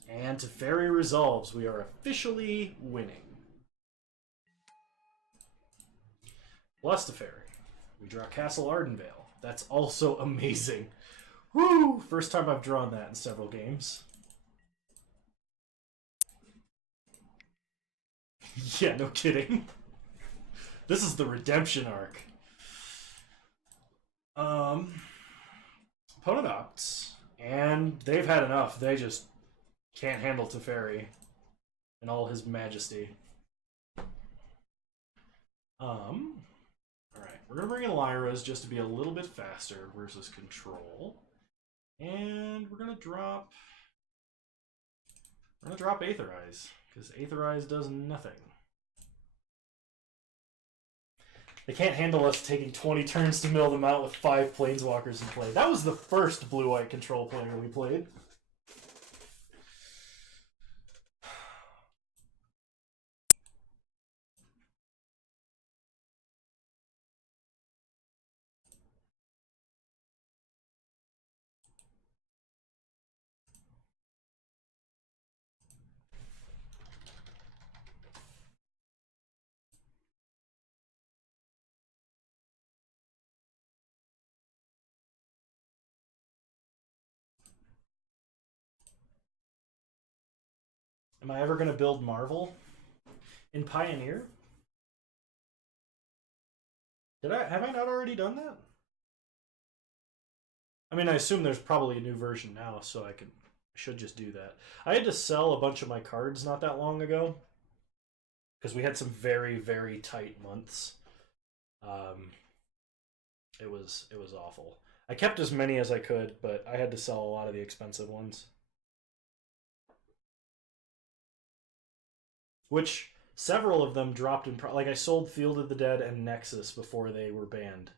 And Teferi resolves. We are officially winning. Plus Teferi. We draw Castle Ardenvale. That's also amazing. Woo! First time I've drawn that in several games. Yeah, no kidding. This is the redemption arc. Opponent opts, they've had enough. They just can't handle Teferi in all his majesty. Alright, we're gonna bring in Lyra's just to be a little bit faster versus control. And we're gonna drop Aetherize, because Aetherize does nothing. They can't handle us taking 20 turns to mill them out with 5 Planeswalkers in play. That was the first blue-white control player we played. Am I ever going to build Marvel in Pioneer? Have I not already done that? I mean, I assume there's probably a new version now, so I should just do that. I had to sell a bunch of my cards not that long ago because we had some very, very tight months. It was awful. I kept as many as I could, but I had to sell a lot of the expensive ones. Which several of them dropped in like I sold Field of the Dead and Nexus before they were banned.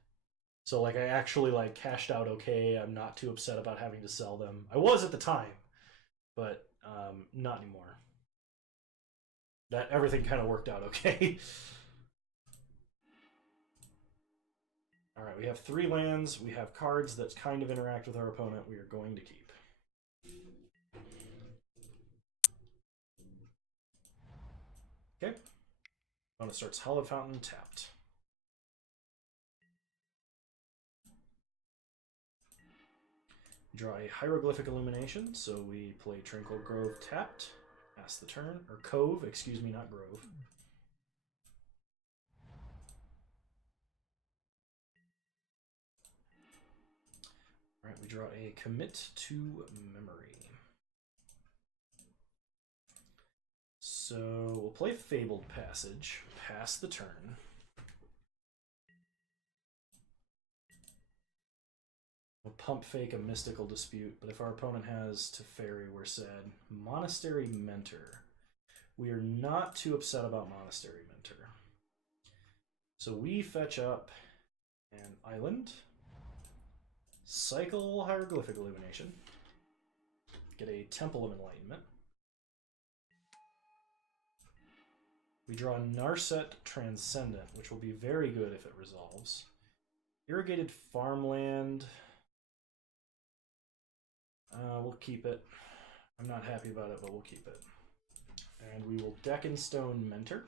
So like I actually like cashed out okay. I'm not too upset about having to sell them. I was at the time, but not anymore. That everything kind of worked out okay. All right, we have 3 lands. We have cards that kind of interact with our opponent. We are going to keep. Okay. Opponent starts Hallowed Fountain tapped. Draw a Hieroglyphic Illumination, so we play Tranquil Grove tapped. Pass the turn. Or Cove, excuse me, not Grove. Alright, we draw a Commit to Memory. So we'll play Fabled Passage, pass the turn. We'll pump fake a Mystical Dispute, but if our opponent has Teferi, we're sad. Monastery Mentor. We are not too upset about Monastery Mentor. So we fetch up an island, cycle Hieroglyphic Illumination, get a Temple of Enlightenment. We draw Narset Transcendent, which will be very good if it resolves. Irrigated Farmland. We'll keep it. I'm not happy about it, but we'll keep it. And we will Deck and Stone Mentor.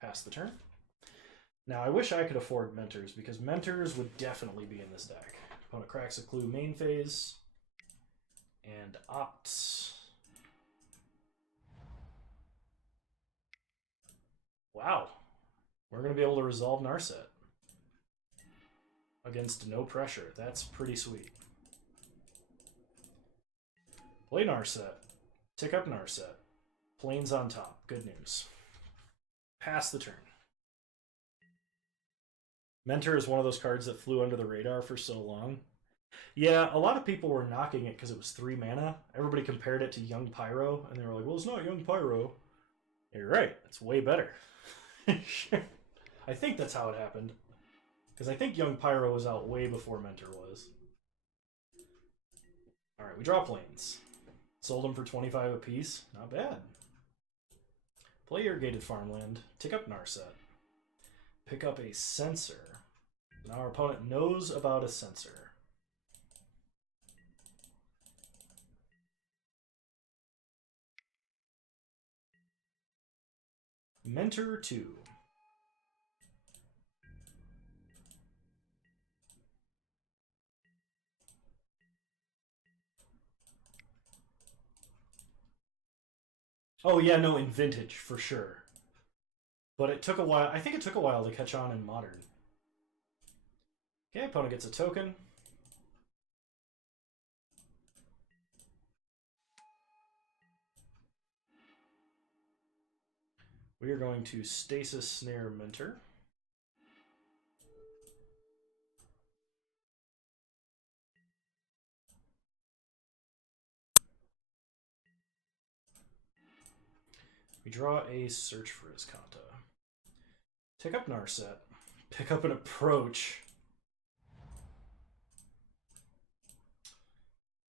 Pass the turn. Now, I wish I could afford Mentors, because Mentors would definitely be in this deck. Opponent cracks a Clue main phase. And opts. Wow. We're going to be able to resolve Narset. Against no pressure. That's pretty sweet. Play Narset. Tick up Narset. Plains on top. Good news. Pass the turn. Mentor is one of those cards that flew under the radar for so long. Yeah, a lot of people were knocking it because it was 3 mana. Everybody compared it to Young Pyro, and they were like, well, it's not Young Pyro. You're right. It's way better. I think that's how it happened. Because I think Young Pyro was out way before Mentor was. Alright, we draw planes. Sold them for 25 apiece. Not bad. Play Irrigated Farmland. Tick up Narset. Pick up a Censor. Now our opponent knows about a Censor. Mentor 2. Oh yeah, no, in Vintage, for sure. But it took a while. I think it took a while to catch on in Modern. Okay, opponent gets a token. We are going to Stasis Snare Mentor. We draw a Search for Iskanta. Take up Narset. Pick up an Approach.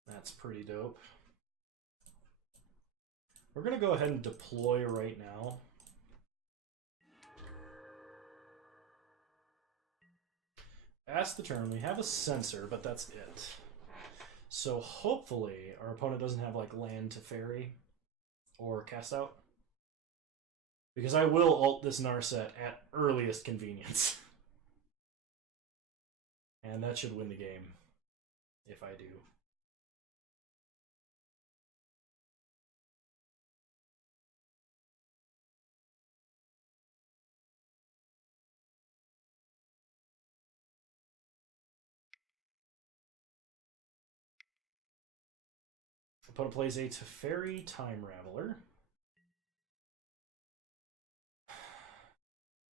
That's pretty dope. We're going to go ahead and deploy right now. Pass the turn. We have a Censor, but that's it. So hopefully our opponent doesn't have like land to ferry or cast out. Because I will ult this Narset at earliest convenience. And that should win the game. If I do. Opponent plays a Teferi Time Raveler.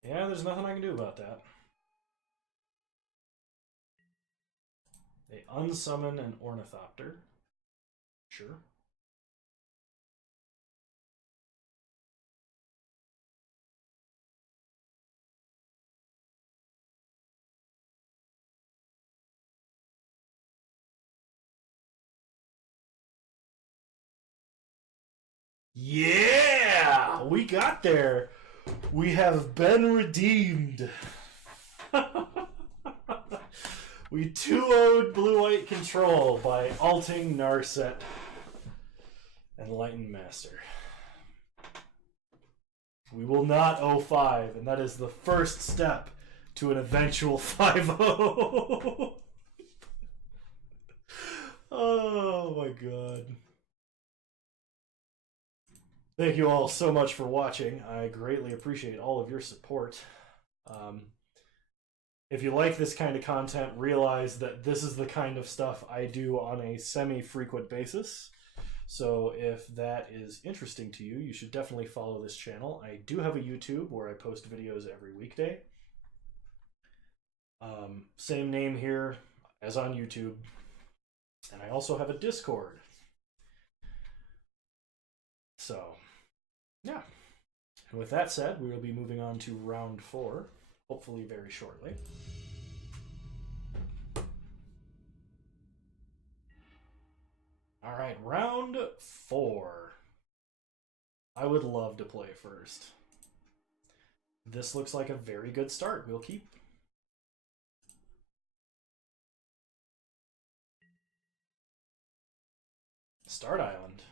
Yeah, there's nothing I can do about that. They unsummon an Ornithopter. Sure. Yeah! We got there! We have been redeemed! We 2-0'd Blue-White Control by alting Narset Enlightened Master. We will not 0-5, and that is the first step to an eventual 5-0. Oh my god. Thank you all so much for watching. I greatly appreciate all of your support. If you like this kind of content, realize that this is the kind of stuff I do on a semi-frequent basis. So if that is interesting to you, you should definitely follow this channel. I do have a YouTube where I post videos every weekday. Same name here as on YouTube. And I also have a Discord. So, yeah. And with that said, we will be moving on to round 4, hopefully very shortly. All right, round 4. I would love to play first. This looks like a very good start. We'll keep. Start Island.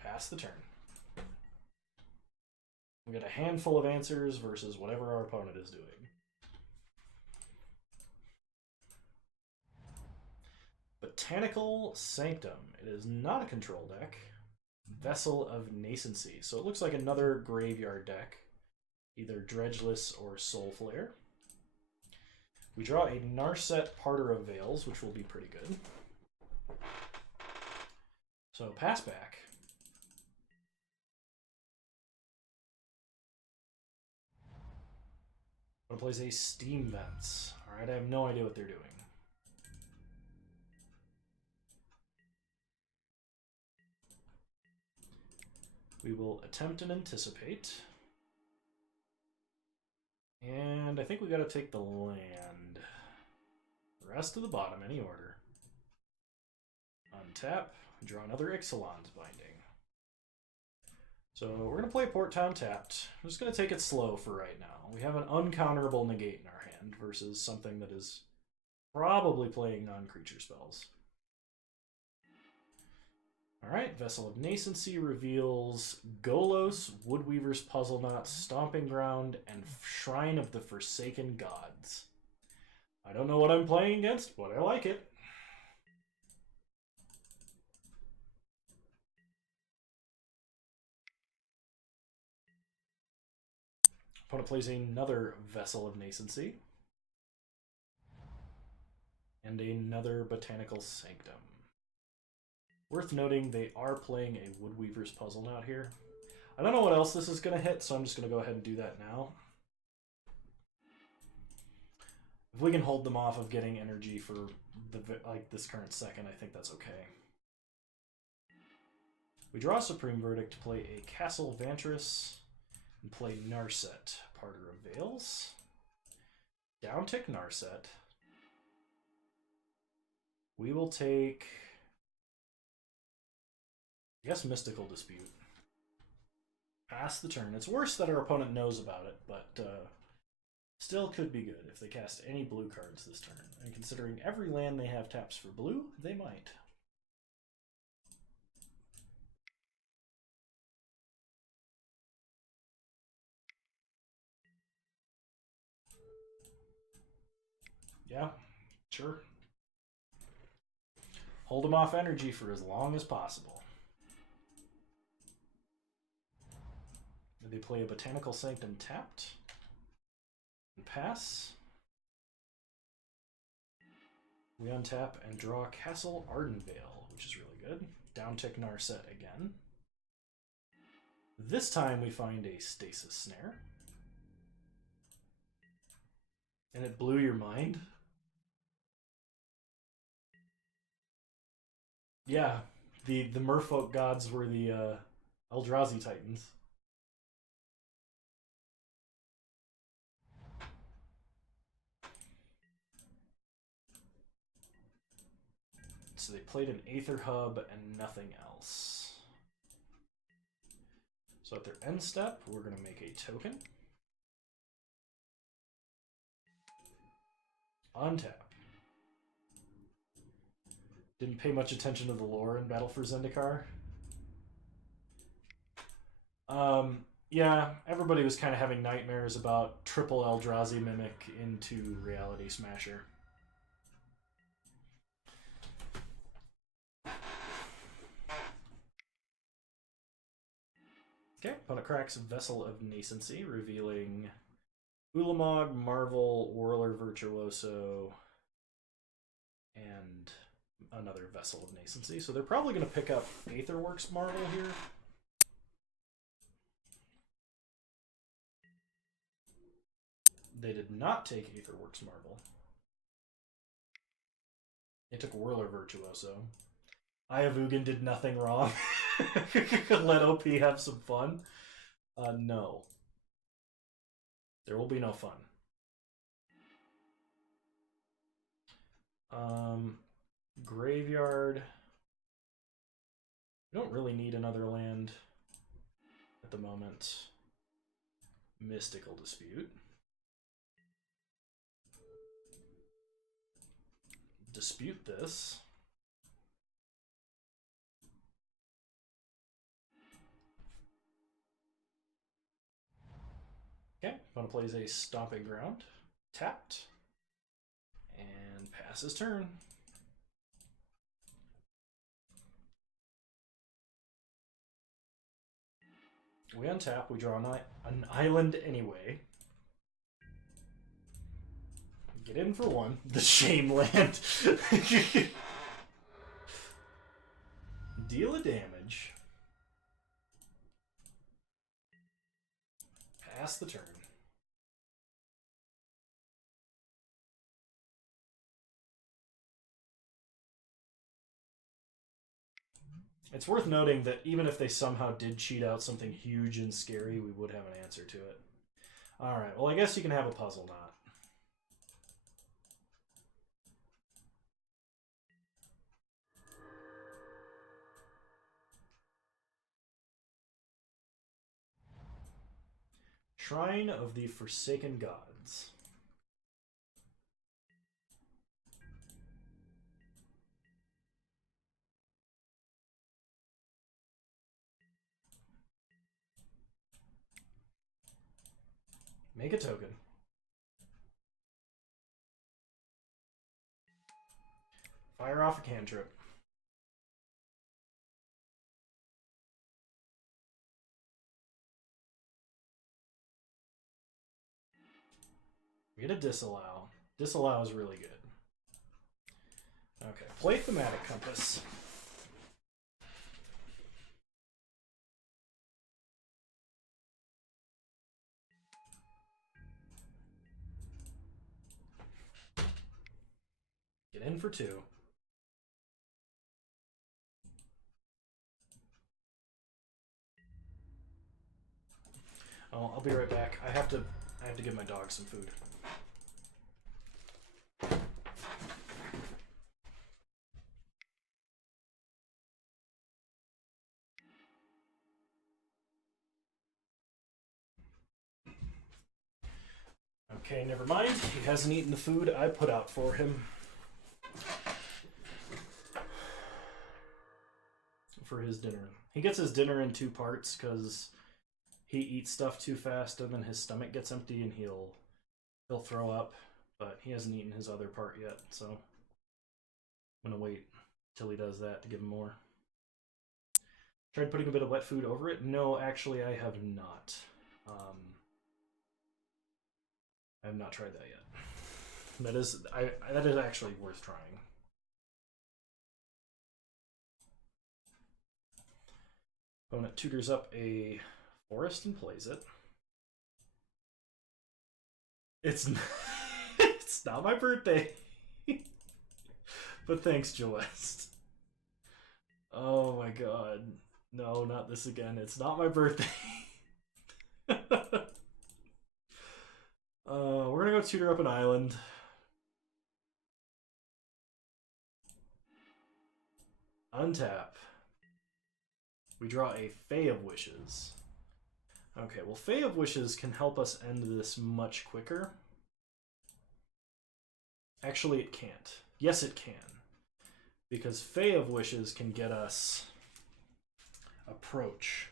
Pass the turn. We got a handful of answers versus whatever our opponent is doing. Botanical Sanctum. It is not a control deck. Vessel of Nascency. So it looks like another graveyard deck. Either Dredgeless or Soulflare. We draw a Narset Parter of Veils, which will be pretty good. So pass back. One plays a Steam Vents. Alright, I have no idea what they're doing. We will attempt and anticipate. And I think we gotta take the land. Rest to the bottom, any order. Untap, draw another Ixalan's Binding. So we're gonna play Port Town tapped. I'm just gonna take it slow for right now. We have an uncounterable negate in our hand versus something that is probably playing non-creature spells. Alright, Vessel of Nascency reveals Golos, Woodweaver's Puzzle Knot, Stomping Ground, and Shrine of the Forsaken Gods. I don't know what I'm playing against, but I like it. Opponent plays another Vessel of Nascency. And another Botanical Sanctum. Worth noting, they are playing a Woodweaver's Puzzle Knot here. I don't know what else this is going to hit, so I'm just going to go ahead and do that now. If we can hold them off of getting energy for this current second, I think that's okay. We draw Supreme Verdict to play a Castle Vantress and play Narset, Parter of Veils. Downtick Narset. We will take, I guess, Mystical Dispute. Pass the turn. It's worse that our opponent knows about it, but still could be good if they cast any blue cards this turn. And considering every land they have taps for blue, they might. Yeah, sure. Hold them off energy for as long as possible. They play a Botanical Sanctum tapped. And pass. We untap and draw Castle Ardenvale, which is really good. Downtick Narset again. This time we find a Stasis Snare. And it blew your mind? Yeah, the Merfolk gods were the Eldrazi Titans. So they played an Aether Hub and nothing else. So at their end step, we're going to make a token. Untap. Didn't pay much attention to the lore in Battle for Zendikar. Yeah, everybody was kind of having nightmares about triple Eldrazi Mimic into Reality Smasher. Okay, opponent cracks Vessel of Nascency, revealing Ulamog, Marvel, Whirler Virtuoso, and another Vessel of Nascency. So they're probably going to pick up Aetherworks Marvel here. They did not take Aetherworks Marvel. They took Whirler Virtuoso. Ayavugan did nothing wrong. Let OP have some fun. No. There will be no fun. Graveyard. We don't really need another land at the moment. Mystical Dispute. Dispute this. Okay, opponent plays a Stomping Ground, tapped, and passes turn. We untap, we draw an island anyway. Get in for one. The Shame Land. Deal a damage. Pass the turn. It's worth noting that even if they somehow did cheat out something huge and scary, we would have an answer to it. Alright, well I guess you can have a puzzle knot. Shrine of the Forsaken Gods. Make a token. Fire off a cantrip. We get a disallow. Disallow is really good. Okay, play Thematic Compass. Get in for 2. Oh, I'll be right back. I have to give my dog some food. Okay, never mind. He hasn't eaten the food I put out for him. For his dinner. He gets his dinner in 2 parts because he eats stuff too fast and then his stomach gets empty and he'll throw up, but he hasn't eaten his other part yet, so I'm gonna wait till he does that to give him more. Tried putting a bit of wet food over it? No, actually I have not. I have not tried that yet. That is actually worth trying. Opponent tutors up a forest and plays it. It's it's not my birthday. But thanks, Joe West. Oh my god. No, not this again. It's not my birthday. We're gonna go tutor up an island. Untap. We draw a Fae of Wishes. Okay, well, Fae of Wishes can help us end this much quicker. Actually, it can't. Yes, it can. Because Fae of Wishes can get us Approach.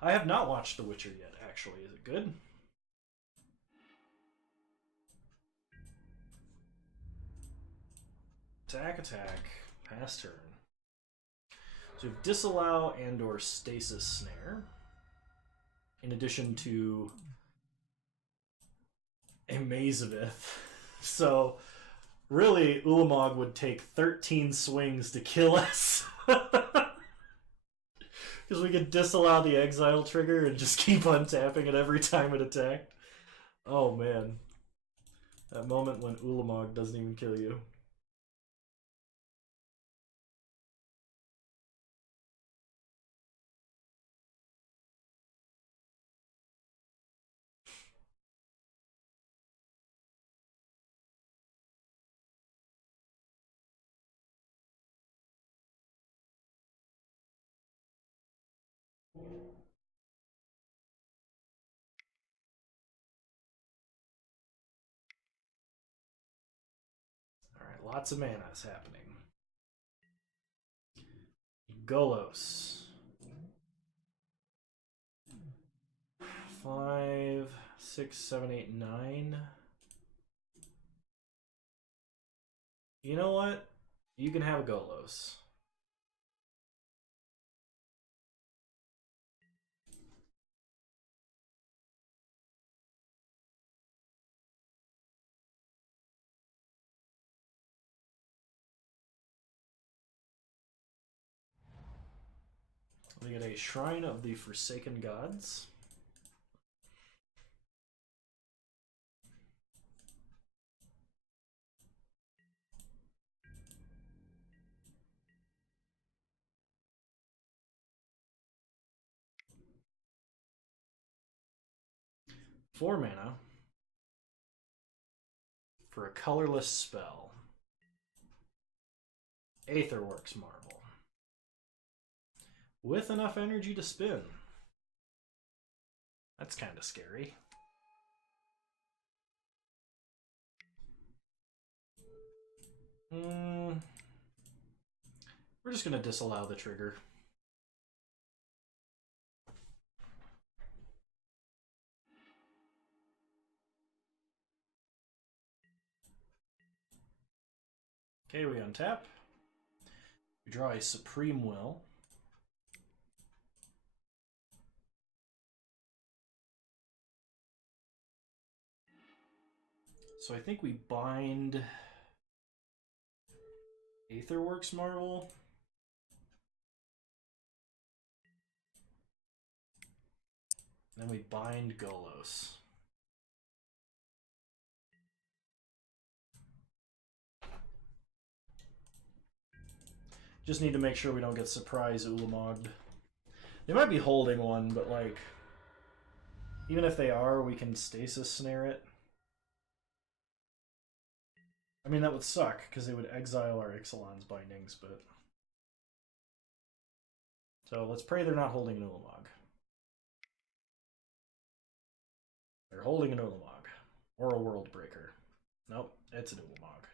I have not watched The Witcher yet, actually. Is it good? Attack, attack. Pass turn. So we have Disallow and or Stasis Snare. In addition to a Maze of Ith. So really, Ulamog would take 13 swings to kill us. Because we could disallow the exile trigger and just keep untapping it every time it attacked. Oh man. That moment when Ulamog doesn't even kill you. Alright, lots of mana is happening. Golos. 5, 6, 7, 8, 9. You know what? You can have a Golos. We get a Shrine of the Forsaken Gods. Four mana for a colorless spell. Aetherworks Marvel. With enough energy to spin. That's kind of scary. We're just going to disallow the trigger. Okay, we untap. We draw a Supreme Will. So I think we bind Aetherworks Marvel. Then we bind Golos. Just need to make sure we don't get surprise Ulamogged. They might be holding one, but like, even if they are, we can stasis snare it. I mean, that would suck, because they would exile our Ixalan's bindings, but... So let's pray they're not holding an Ulamog. They're holding an Ulamog. Or a World Breaker. Nope, it's an Ulamog.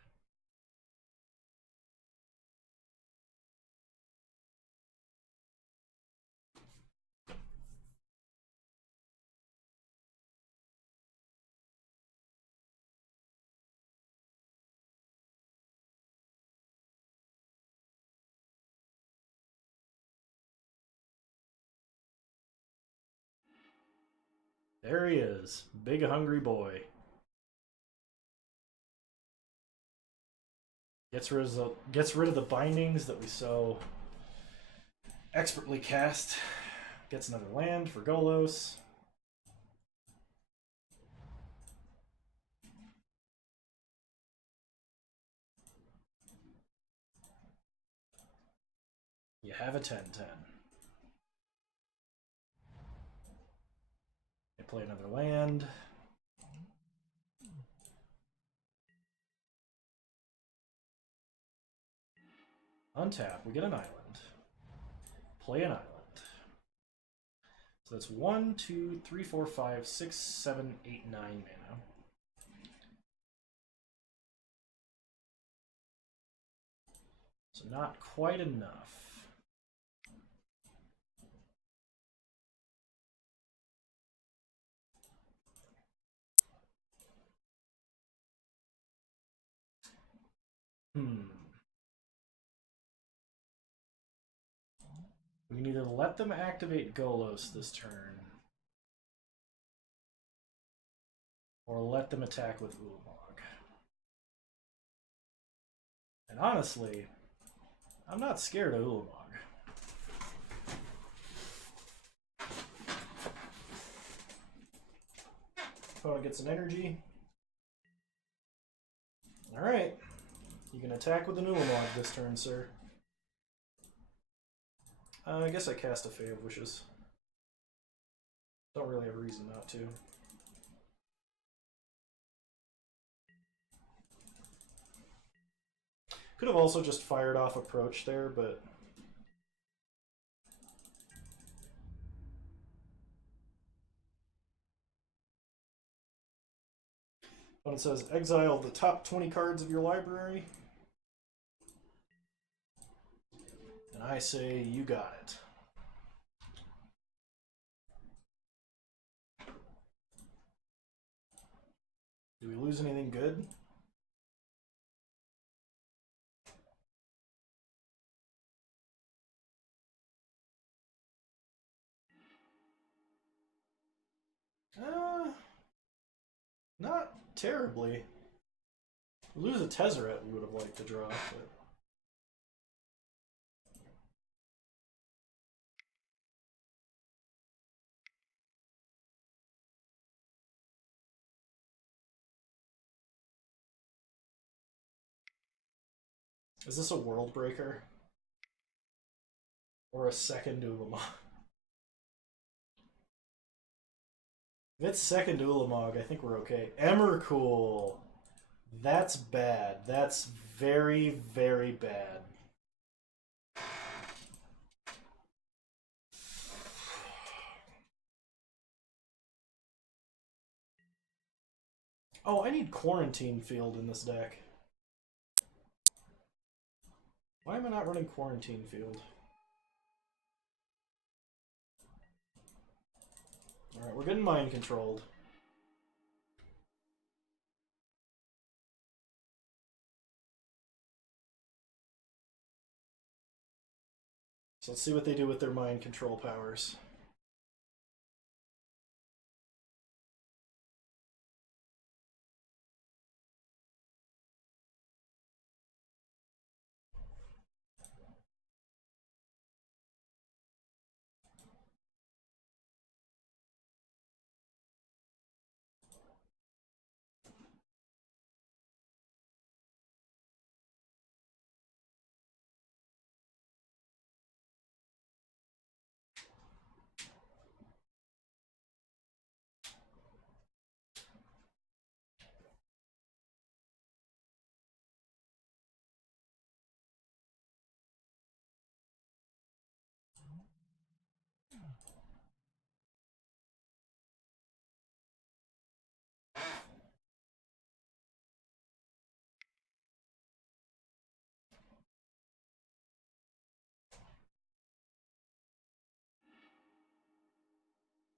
There he is. Big hungry boy. Gets rid of the bindings that we so expertly cast. Gets another land for Golos. You have a 10-10. They play another land. Untap, we get an island. Play an island. So that's 1, 2, 3, 4, 5, 6, 7, 8, 9 mana. So not quite enough. We can either let them activate Golos this turn, or let them attack with Ulamog. And honestly, I'm not scared of Ulamog. Opponent gets an energy. Alright. You can attack with an Ulamog this turn, sir. I guess I cast a Fae of Wishes. Don't really have a reason not to. Could have also just fired off Approach there, but... When it says exile the top 20 cards of your library, and I say you got it. Do we lose anything good? Not terribly. We lose a Tezzeret we would have liked to draw, but... Is this a World Breaker? Or a second Ulamog? If it's second Ulamog, I think we're okay. Emrakul! That's bad. That's very, very bad. Oh, I need Quarantine Field in this deck. Why am I not running Quarantine Field? Alright, we're getting mind controlled. So let's see what they do with their mind control powers.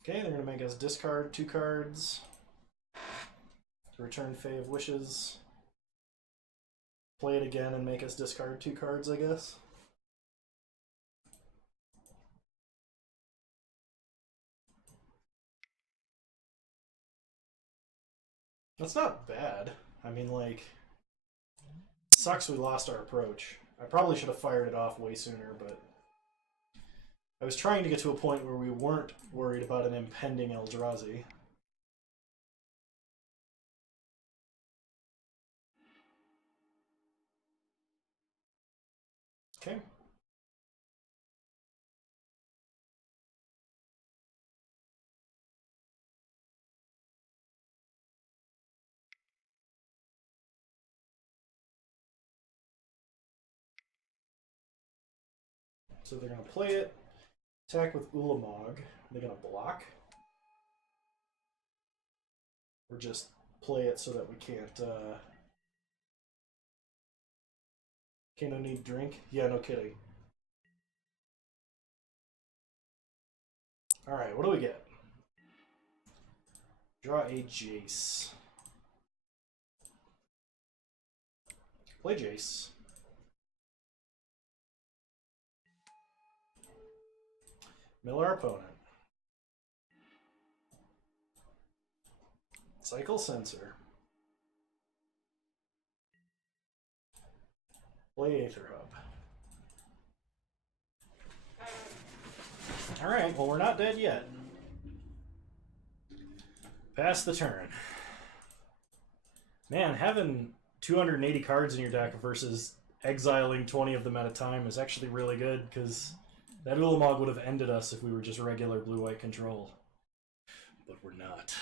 Okay, they're going to make us discard 2 cards. Return Fae of Wishes. Play it again and make us discard 2 cards, I guess. That's not bad. I mean, like, sucks we lost our approach. I probably should have fired it off way sooner, but I was trying to get to a point where we weren't worried about an impending Eldrazi. Okay. So they're going to play it, attack with Ulamog. They're going to block. Or just play it so that we can't... Okay, no need drink? Yeah, no kidding. Alright, what do we get? Draw a Jace. Play Jace. Mill our opponent. Cycle Sensor. Play Aether Hub. Alright, well, we're not dead yet. Pass the turn. Man, having 280 cards in your deck versus exiling 20 of them at a time is actually really good, because that Ulamog would have ended us if we were just regular blue-white control. But we're not.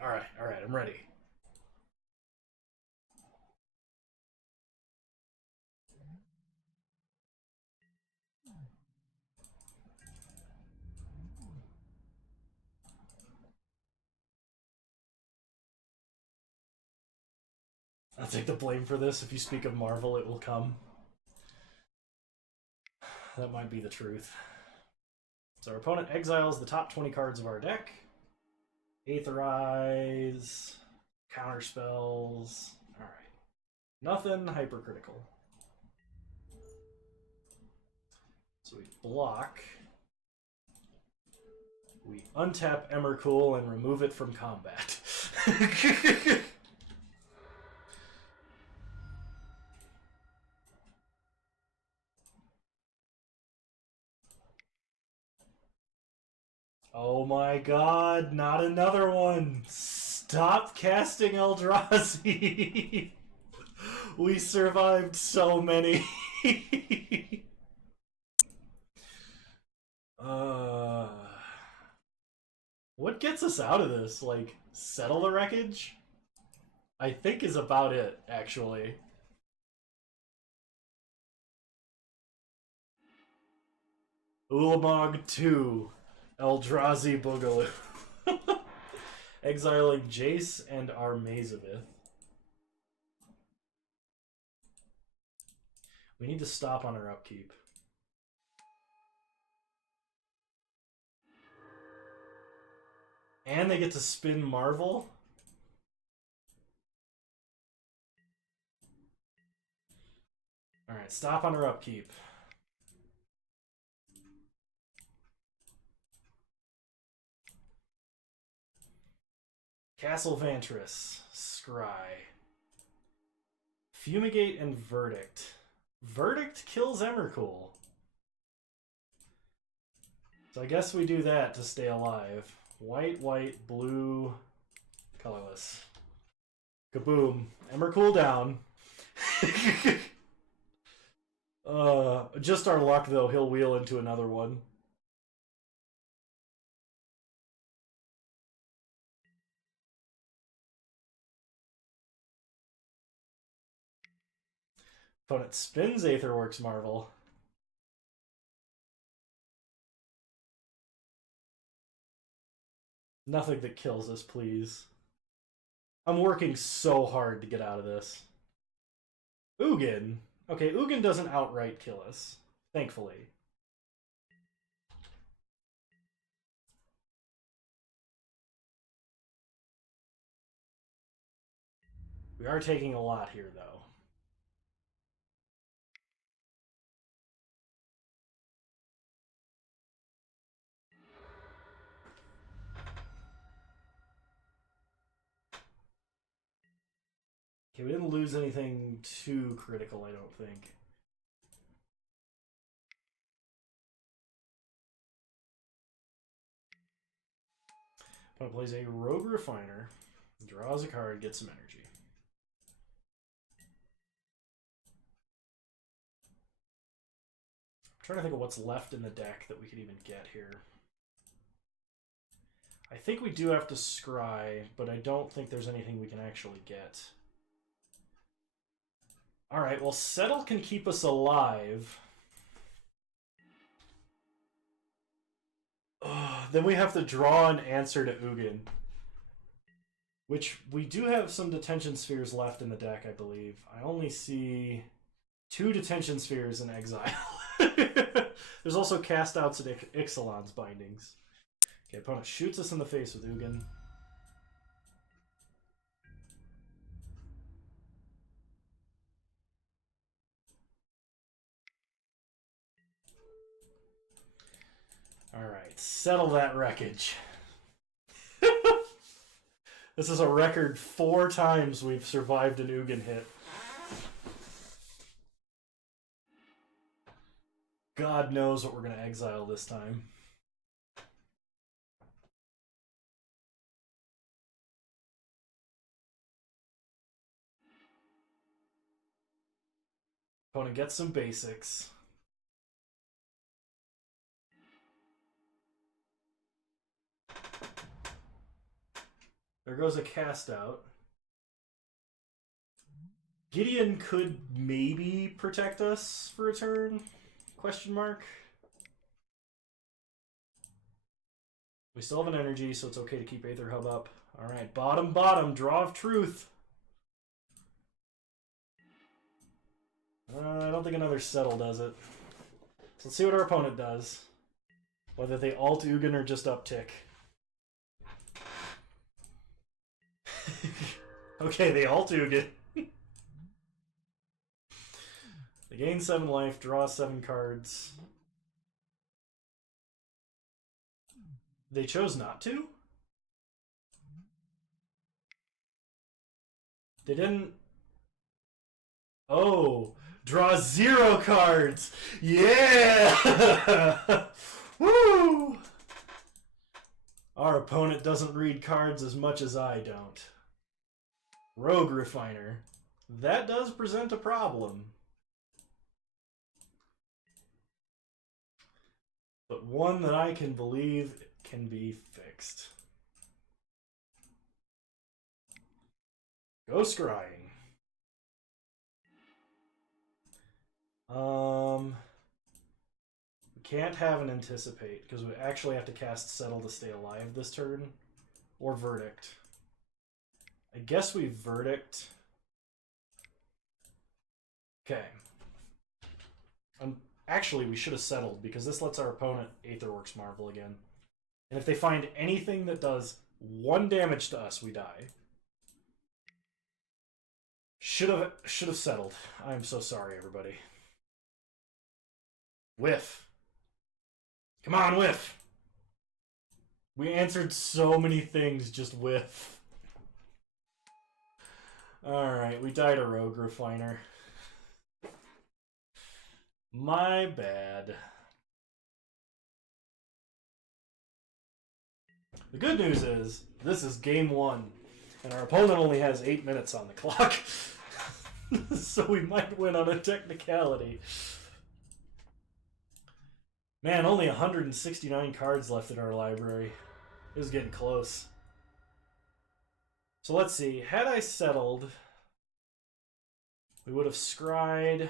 Alright, I'm ready. I'll take the blame for this. If you speak of Marvel, it will come. That might be the truth. So our opponent exiles the top 20 cards of our deck. Aetherize, counter spells. Alright. Nothing hypercritical. So we block. We untap Emrakul and remove it from combat. Oh my god, not another one! Stop casting Eldrazi! We survived so many. What gets us out of this? Like, settle the wreckage? I think is about it, actually. Ulamog 2. Eldrazi Boogaloo. Exiling Jace and our Mazavith. We need to stop on our upkeep. And they get to spin Marvel? Alright, stop on our upkeep. Castle Vantress. Scry. Fumigate and Verdict. Verdict kills Emrakul. So I guess we do that to stay alive. White, white, blue, colorless. Kaboom. Emrakul down. Just our luck, though. He'll wheel into another one. Opponent spins Aetherworks Marvel. Nothing that kills us, please. I'm working so hard to get out of this. Ugin. Okay, Ugin doesn't outright kill us, thankfully. We are taking a lot here, though. Okay, we didn't lose anything too critical, I don't think. Opponent plays a Rogue Refiner, draws a card, gets some energy. I'm trying to think of what's left in the deck that we could even get here. I think we do have to scry, but I don't think there's anything we can actually get. Alright, well, Settle can keep us alive. Then we have to draw an answer to Ugin. Which, we do have some Detention Spheres left in the deck, I believe. I only see 2 Detention Spheres in exile. There's also Cast-Outs and Ixalan's Bindings. Okay, opponent shoots us in the face with Ugin. Alright, settle that wreckage. This is a record 4 times we've survived an Ugin hit. God knows what we're going to exile this time. Opponent gets some basics. There goes a cast out. Gideon could maybe protect us for a turn? Question mark. We still have an energy, so it's okay to keep Aether Hub up. Alright, bottom, draw of truth. I don't think another settle does it. So let's see what our opponent does. Whether they alt Ugin or just uptick. Okay, they alt Ugin. They gain 7 life, draw 7 cards. They chose not to? They didn't... Oh, draw 0 cards! Yeah! Woo! Our opponent doesn't read cards as much as I don't. Rogue Refiner. That does present a problem. But one that I can believe can be fixed. Go scrying. We can't have an anticipate because we actually have to cast Settle to stay alive this turn, or Verdict. I guess we Verdict. Okay. Actually, we should have settled because this lets our opponent Aetherworks Marvel again. And if they find anything that does 1 damage to us, we die. Should have settled. I am so sorry, everybody. Whiff. Come on, whiff. We answered so many things, just whiff. Alright, we died a Rogue Refiner. My bad. The good news is, this is game 1, and our opponent only has 8 minutes on the clock. So we might win on a technicality. Man, only 169 cards left in our library. It was getting close. So let's see. Had I settled, we would have scryed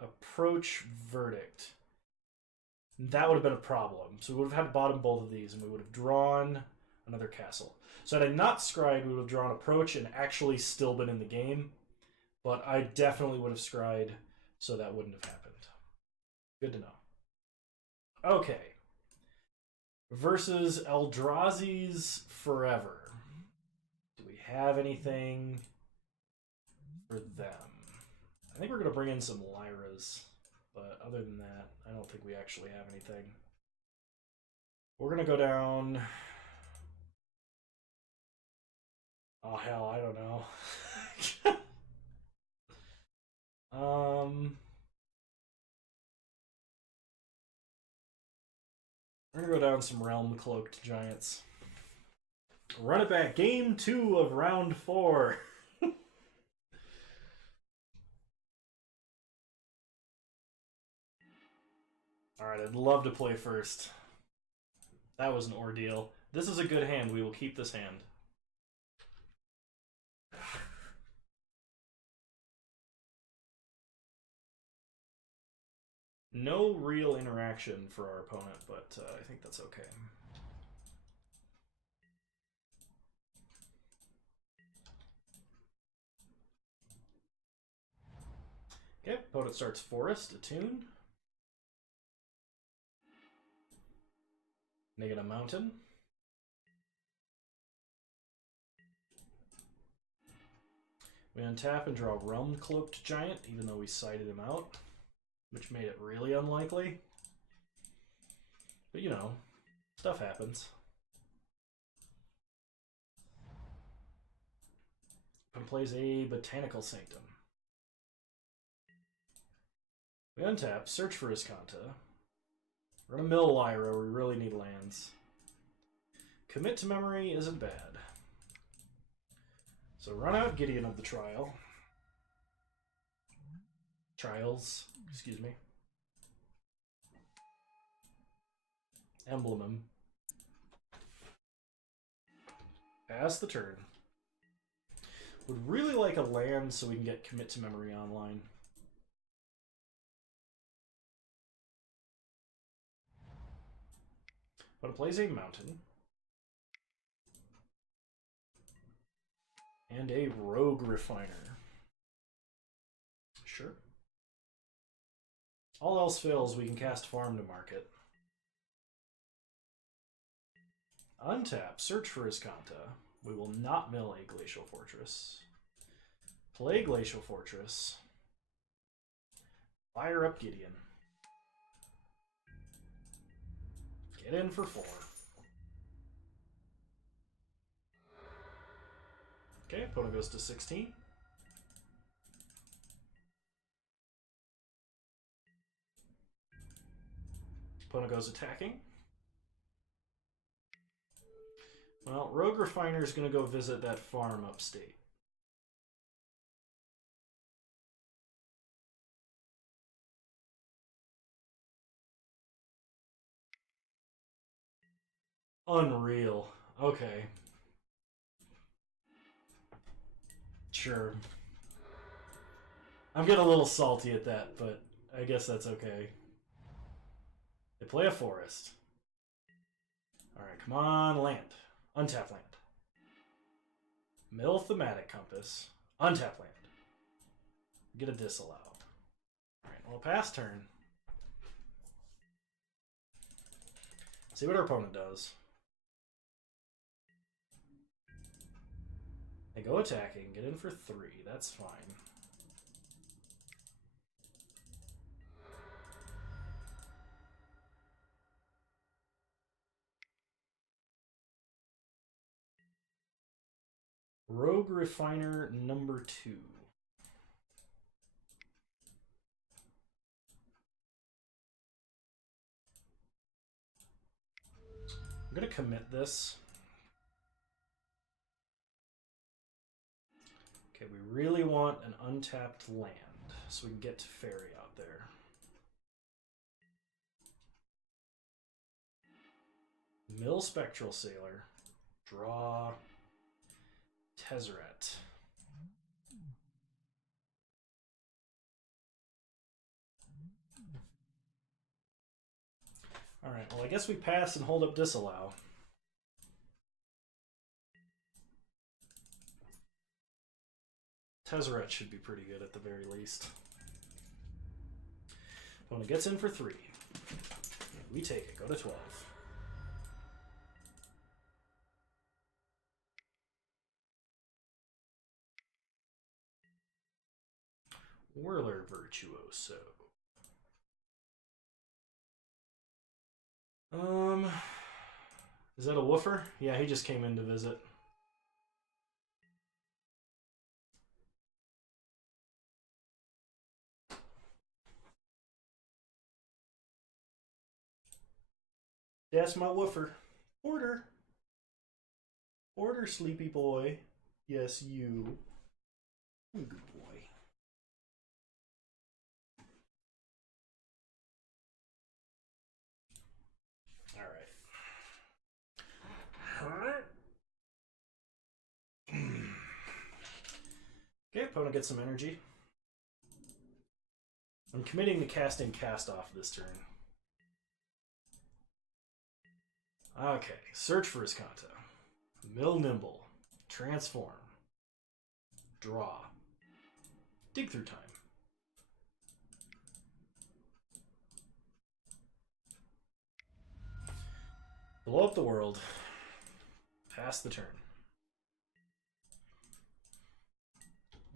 Approach Verdict. That would have been a problem. So we would have had bottom both of these, and we would have drawn another castle. So had I not scryed, we would have drawn Approach and actually still been in the game. But I definitely would have scryed, so that wouldn't have happened. Good to know. Okay. Versus Eldrazi's Forever. Do we have anything? for them. I think we're going to bring in some Lyras, but other than that, I don't think we actually have anything. We're going to go down... Oh, hell, I don't know. We're going to go down some Realm Cloaked Giants. Run it back. Game 2 of round 4. Alright, I'd love to play first. That was an ordeal. This is a good hand. We will keep this hand. No real interaction for our opponent, but I think that's okay. Okay, opponent starts Forest, Attune. Make it a Mountain. We untap and draw Realm Cloaked Giant, even though we sided him out, which made it really unlikely. But you know, stuff happens. And plays a Botanical Sanctum. We untap, search for Iskanta. We're gonna mill Lyra, we really need lands. Commit to Memory isn't bad. So run out Gideon of the Trial. Trials, excuse me. Emblem him. Pass the turn. Would really like a land so we can get Commit to Memory online. But it plays a Mountain. And a Rogue Refiner. Sure. All else fails, we can cast Farm to Market. Untap, search for Iskanta. We will not mill a Glacial Fortress. Play Glacial Fortress. Fire up Gideon. Get in for 4. Okay, opponent goes to 16. Opponent goes attacking. Well, Rogue Refiner is going to go visit that farm upstate. Unreal. Okay. Sure. I'm getting a little salty at that, but I guess that's okay. They play a forest. Alright, come on, land. Untap land. Mill Thematic Compass. Untap land. Get a disallow. Alright, well, pass turn. See what our opponent does. They go attacking, get in for 3. That's fine. Rogue Refiner number 2. I'm going to commit this. Okay, we really want an untapped land so we can get to Fairy out there. Mill Spectral Sailor. Draw Tezzeret. Alright, well I guess we pass and hold up disallow. Tezzeret should be pretty good at the very least. Opponent gets in for 3. We take it, go to 12. Whirler Virtuoso. Is that a woofer? Yeah, he just came in to visit. That's my woofer. Order. Order, sleepy boy. Yes, you. Good boy. Alright. Okay, opponent gets some energy. I'm committing to casting Cast Off this turn. Okay, search for Iscanta. Mill Nimble. Transform. Draw. Dig through time. Blow up the world. Pass the turn.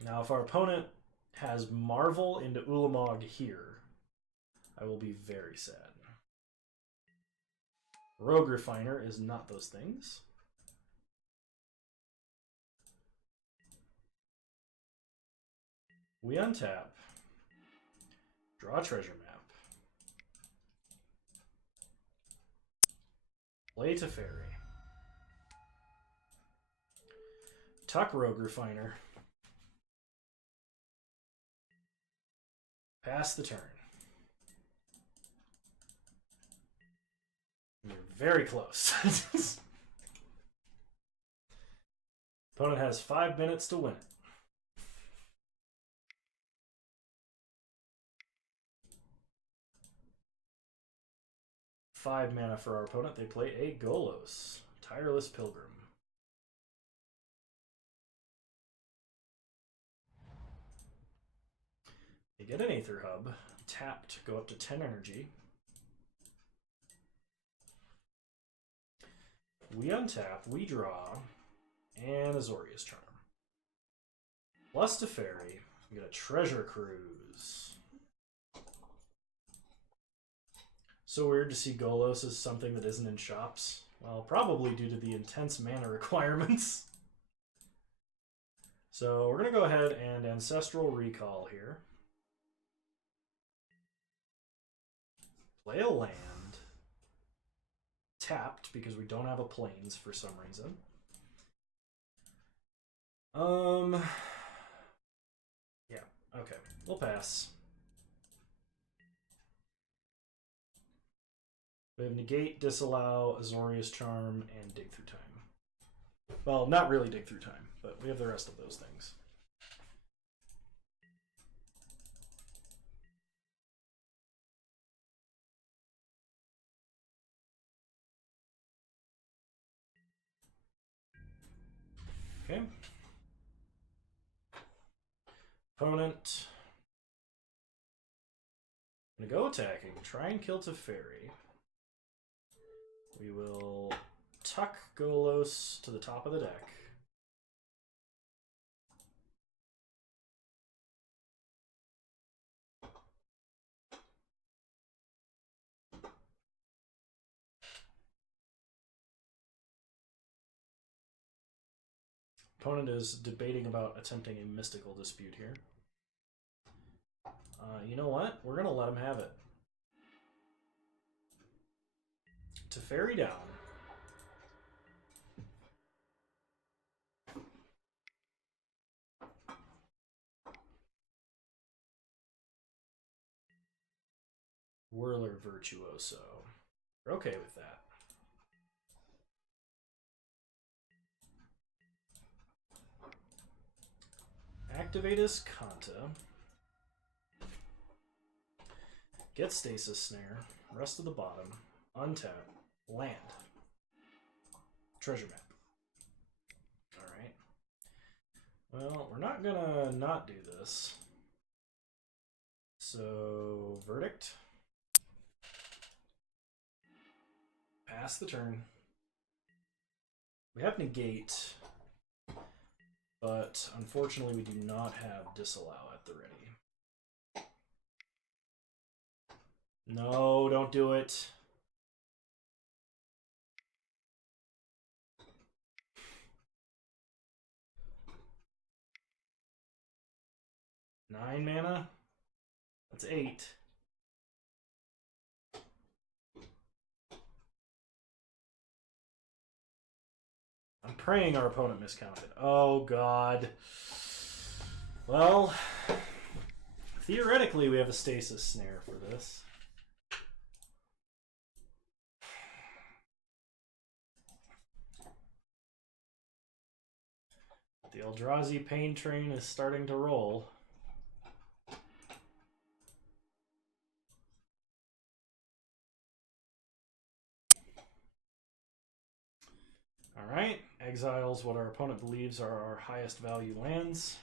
Now, if our opponent has Marvel into Ulamog here, I will be very sad. Rogue Refiner is not those things. We untap. Draw a treasure map. Play Teferi. Tuck Rogue Refiner. Pass the turn. You're very close. Opponent has 5 minutes to win it. Five mana for our opponent. They play a Golos. Tireless Pilgrim. They get an Aether Hub. Tapped. Go up to 10 energy. We untap. We draw. And Azorius Charm. Plus Teferi. We get a Treasure Cruise. So weird to see Golos as something that isn't in shops. Well, probably due to the intense mana requirements. So we're going to go ahead and Ancestral Recall here. Play a land. Tapped because we don't have a plains for some reason. Yeah, okay. We'll pass. We have Negate, Disallow, Azorius Charm, and Dig Through Time. Well, not really Dig Through Time, but we have the rest of those things. Okay. Opponent. I'm going to go attacking. Try and kill Teferi. We will tuck Golos to the top of the deck. Opponent is debating about attempting a mystical dispute here. You know what? We're going to let him have it. Teferi down. Whirler Virtuoso. We're okay with that. Activate Iscanta. Get Stasis Snare. Rest of the bottom. Untap. Land. Treasure map. Alright. Well, we're not gonna not do this. So, Verdict. Pass the turn. We have Negate, but unfortunately we do not have Disallow at the ready. No, don't do it. Nine mana? That's 8. I'm praying our opponent miscounted. Oh, God. Well, theoretically, we have a stasis snare for this. The Eldrazi pain train is starting to roll. Alright, exiles what our opponent believes are our highest value lands.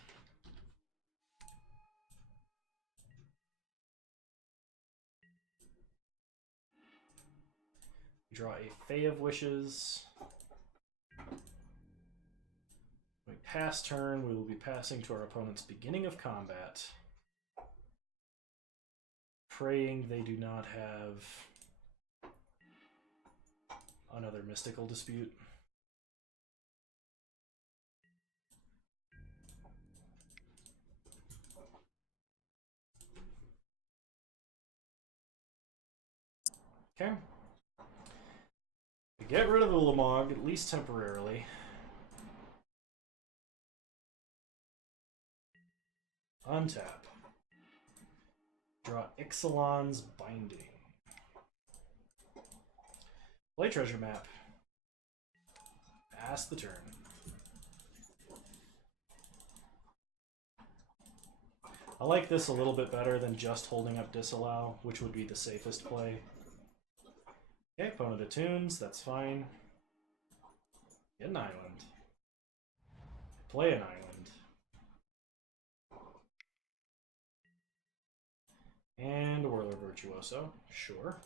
Draw a Fae of Wishes. When we pass turn, we will be passing to our opponent's beginning of combat, praying they do not have another mystical dispute. Okay. We get rid of the Ulamog, at least temporarily. Untap. Draw Ixalan's Binding. Play Treasure Map. Pass the turn. I like this a little bit better than just holding up Disallow, which would be the safest play. Okay, opponent attunes, that's fine. Get an island. Play an island. And Whirler Virtuoso, sure.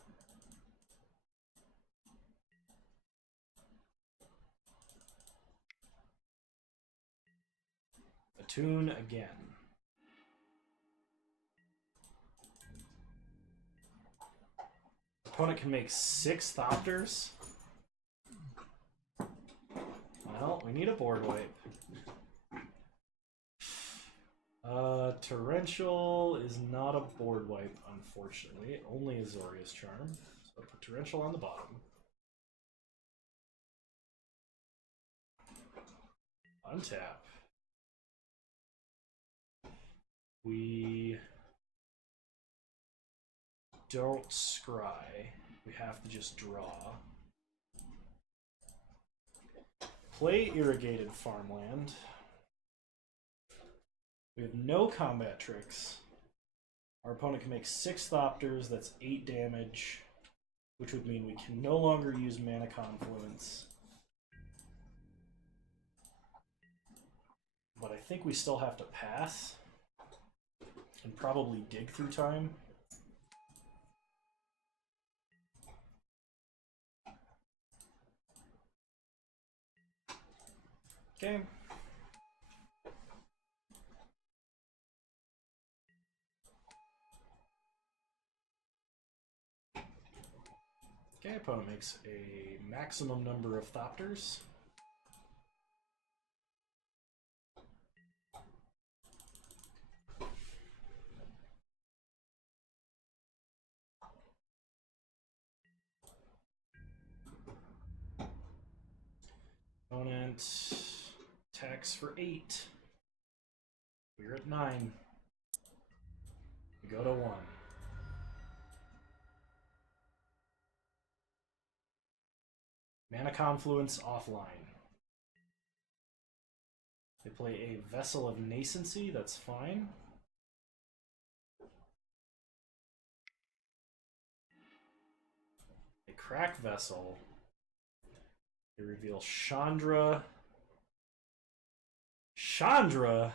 Attune again. Opponent can make 6 Thopters. Well, we need a board wipe. Torrential is not a board wipe, unfortunately. Only Azorius Charm. So put Torrential on the bottom. Untap. We don't scry. We have to just draw. Play Irrigated Farmland. We have no combat tricks. Our opponent can make 6 Thopters, that's 8 damage, which would mean we can no longer use Mana Confluence. But I think we still have to pass. And probably dig through time. Okay. Okay, opponent makes a maximum number of Thopters. Opponent attacks for 8. We're at 9. We go to 1. Mana Confluence offline. They play a Vessel of Nascency, that's fine. They crack Vessel. They reveal Chandra. Chandra?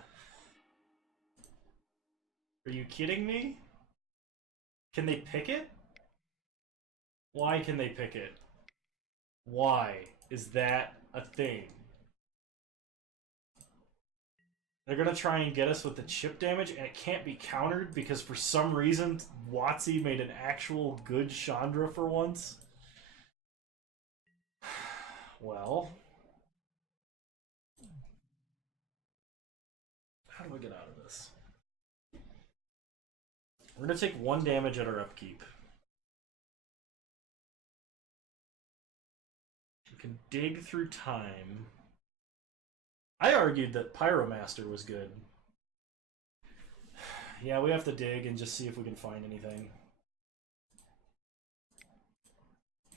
Are you kidding me? Can they pick it? Why can they pick it? Why is that a thing? They're gonna try and get us with the chip damage, and it can't be countered because for some reason Watsy made an actual good Chandra for once. Well, how do I get out of this? We're gonna take 1 damage at our upkeep. We can dig through time. I argued that Pyromaster was good. Yeah, we have to dig and just see if we can find anything.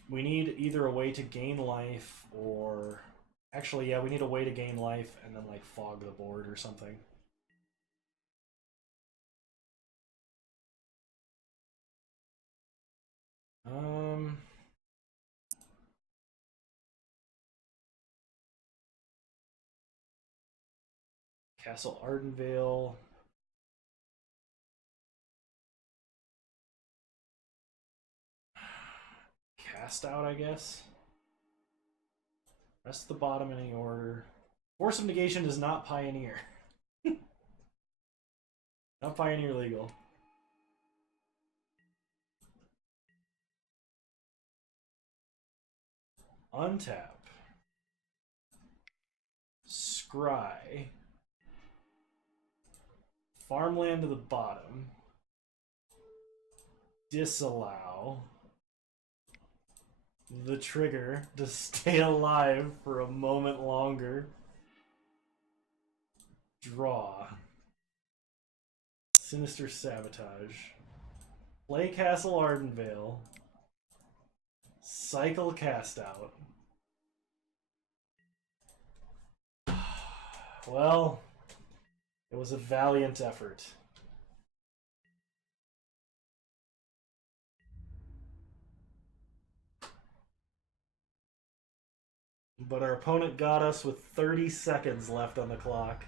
We need either a way to gain life or... Actually, yeah, we need a way to gain life and then, like, fog the board or something. Castle Ardenvale. Cast out, I guess. Rest the bottom in any order. Force of Negation is not Pioneer. Not Pioneer legal. Untap. Scry. Farmland to the bottom. Disallow the trigger to stay alive for a moment longer. Draw. Sinister Sabotage. Play Castle Ardenvale. Cycle Cast Out. Well, it was a valiant effort. But our opponent got us with 30 seconds left on the clock.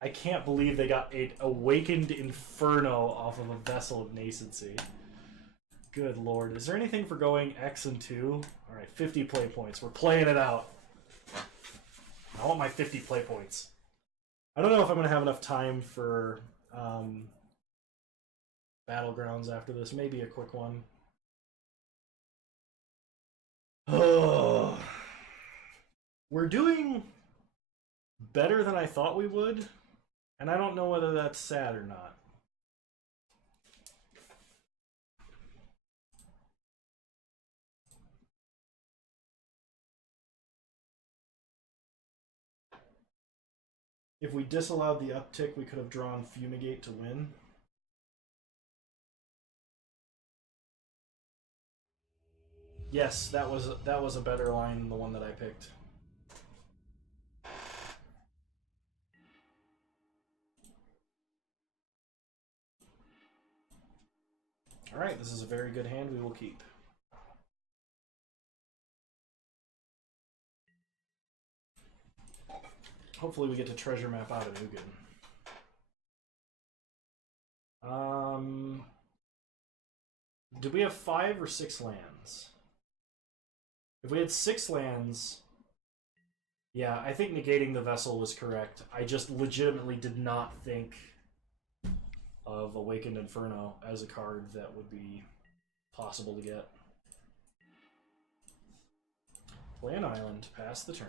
I can't believe they got an Awakened Inferno off of a Vessel of Nascency. Good lord. Is there anything for going X and 2? Alright, 50 play points. We're playing it out. I want my 50 play points. I don't know if I'm going to have enough time for Battlegrounds after this. Maybe a quick one. Oh. We're doing better than I thought we would, and I don't know whether that's sad or not. If we disallowed the uptick, we could have drawn Fumigate to win. Yes, that was a better line than the one that I picked. Alright, this is a very good hand we will keep. Hopefully we get to treasure map out of Ugin. Did we have 5 or 6 lands? If we had 6 lands, yeah, I think negating the vessel was correct. I just legitimately did not think of Awakened Inferno as a card that would be possible to get. Play an island, pass the turn.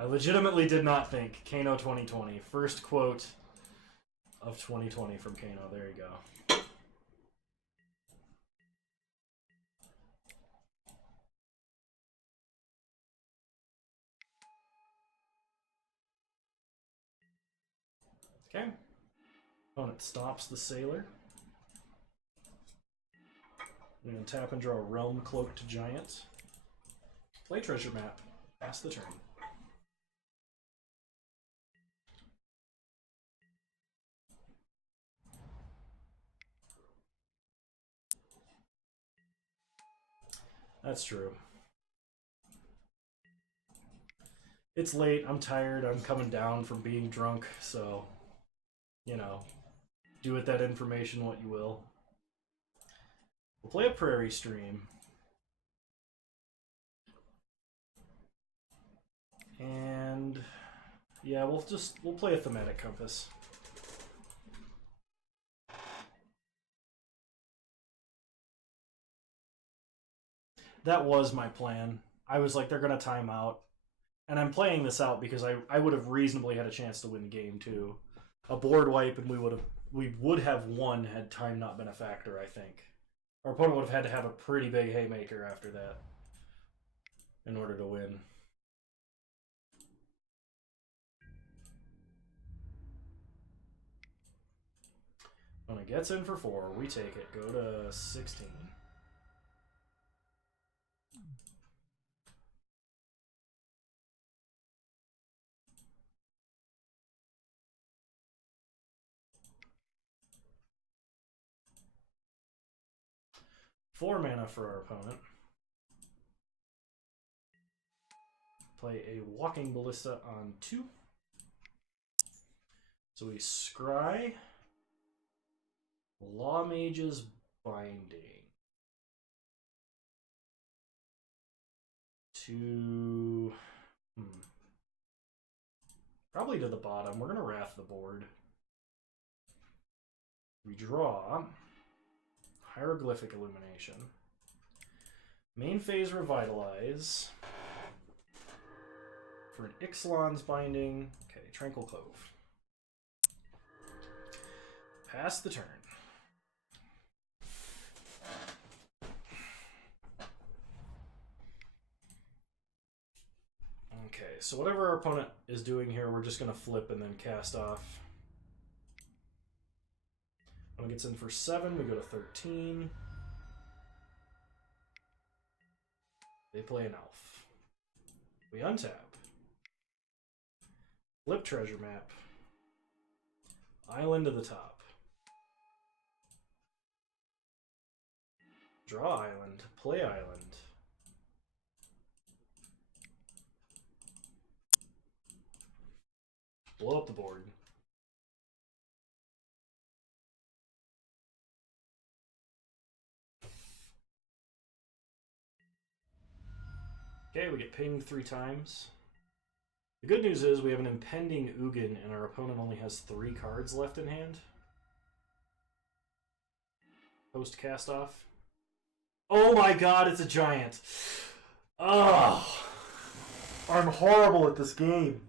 I legitimately did not think. Kano 2020. First quote of 2020 from Kano. There you go. Okay. Opponent stops the Sailor. I'm going to tap and draw a Realm Cloaked Giant. Play treasure map. Pass the turn. That's true. It's late, I'm tired, I'm coming down from being drunk, so, you know, Do with that information what you will. We'll play a Prairie Stream. And yeah, we'll play a Thematic Compass. That was my plan. I was like, they're gonna time out. And I'm playing this out because I would have reasonably had a chance to win the game too. A board wipe and we would have won had time not been a factor, I think. Our opponent would have had to have a pretty big haymaker after that in order to win. When it gets in for 4, we take it. Go to 16. Four mana for our opponent. Play a Walking Ballista on 2. So we scry Law Mage's Binding to probably to the bottom. We're gonna Wrath the board. We draw Hieroglyphic Illumination. Main phase Revitalize for an Ixalan's Binding. Okay, Tranquil Cove. Pass the turn. Okay, so whatever our opponent is doing here, we're just going to flip and then cast off. When it gets in for 7, we go to 13. They play an elf. We untap. Flip treasure map. Island to the top. Draw island. Play island. Blow up the board. Okay, we get pinged 3 times. The good news is we have an impending Ugin and our opponent only has 3 cards left in hand. Post cast off. Oh my god, it's a giant. Oh, I'm horrible at this game.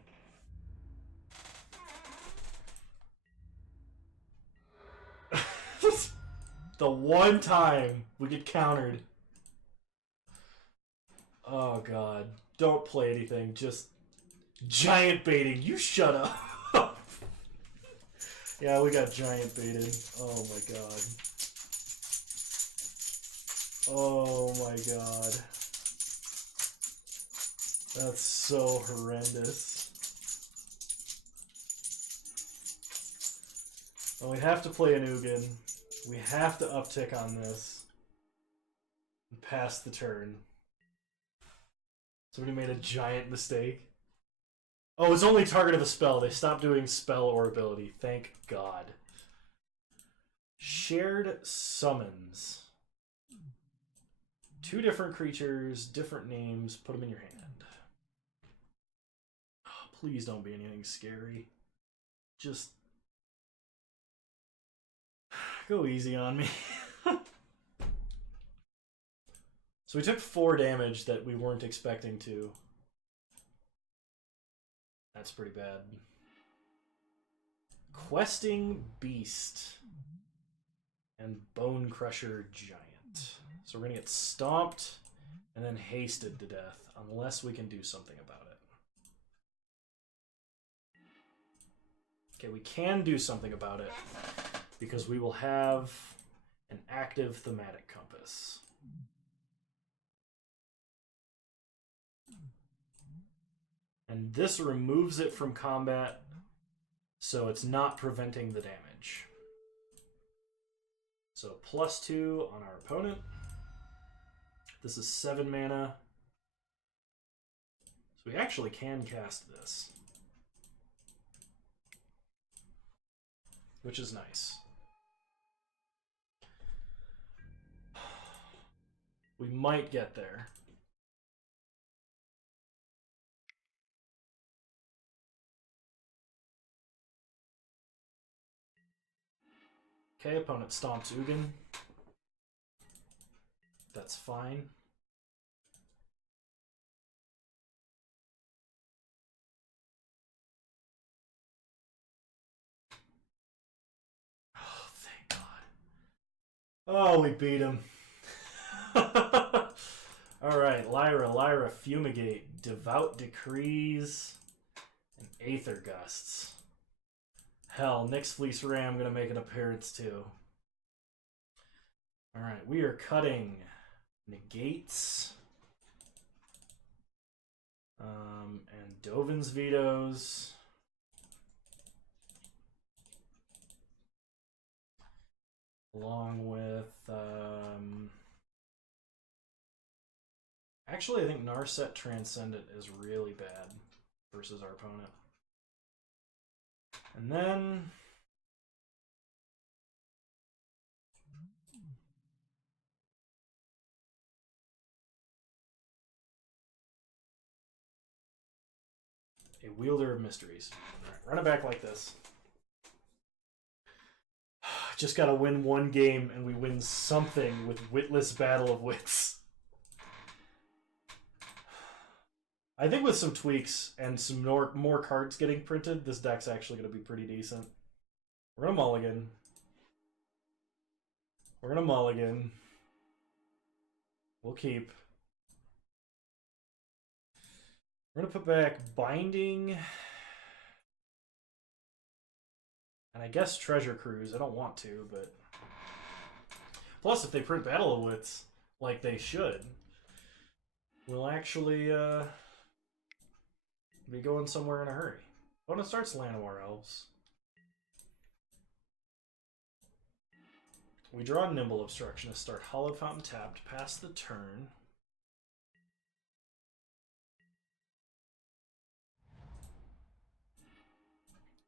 The one time we get countered. Oh god. Don't play anything. Just giant baiting. You shut up. Yeah, we got giant baited. Oh my god. Oh my god. That's so horrendous. Well, we have to play an Ugin. We have to uptick on this. And pass the turn. Somebody made a giant mistake. Oh, it's only target of a spell. They stopped doing spell or ability. Thank God. Shared summons. 2 different creatures, different names. Put them in your hand. Oh, please don't be anything scary. Just go easy on me. So we took 4 damage that we weren't expecting to. That's pretty bad. Questing Beast and Bone Crusher Giant. So we're going to get stomped and then hasted to death unless we can do something about it. Okay, we can do something about it because we will have an active Thematic Compass. And this removes it from combat, so it's not preventing the damage. So +2 on our opponent. This is 7 mana. So we actually can cast this, which is nice. We might get there. Okay, opponent stomps Ugin. That's fine. Oh, thank God. Oh, we beat him. Alright, Lyra, Fumigate, Devout Decrees, and Aether Gusts. Hell, Nyx Fleece Ram gonna make an appearance too. Alright, we are cutting Negates. And Dovin's Vetoes. Along with... Actually, I think Narset Transcendent is really bad versus our opponent. And then... a Wielder of Mysteries. Alright, run it back like this. Just gotta win one game and we win something with Witless Battle of Wits. I think with some tweaks and some more cards getting printed, this deck's actually going to be pretty decent. We're going to mulligan. We're going to mulligan. We'll keep. We're going to put back Binding. And I guess Treasure Cruise. I don't want to, but... Plus, if they print Battle of Wits, like they should, we'll actually... be going somewhere in a hurry. Opponent starts Llanowar Elves. We draw Nimble Obstructionist, start Hallowed Fountain tapped, pass the turn.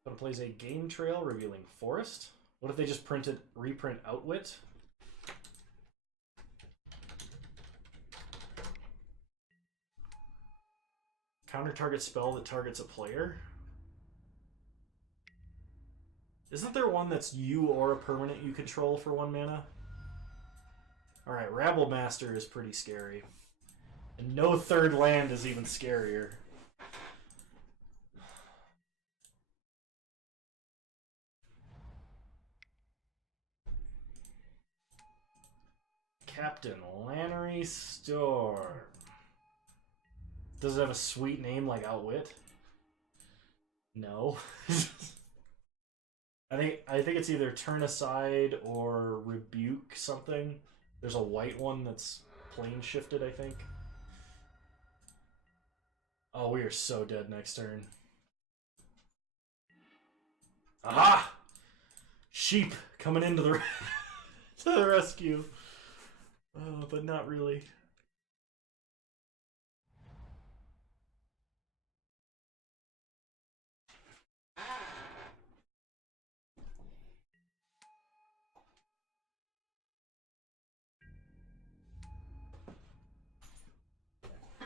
Opponent plays a Game Trail, revealing Forest. What if they just reprint Outwit? Counter target spell that targets a player? Isn't there one that's you or a permanent you control for 1 mana? Alright, Rabble Master is pretty scary. And no third land is even scarier. Captain Lannery Storm. Does it have a sweet name like Outwit? No. I think it's either Turn Aside or Rebuke something. There's a white one that's plane shifted, I think. Oh, we are so dead next turn. Aha! Sheep coming into the to the rescue. But not really.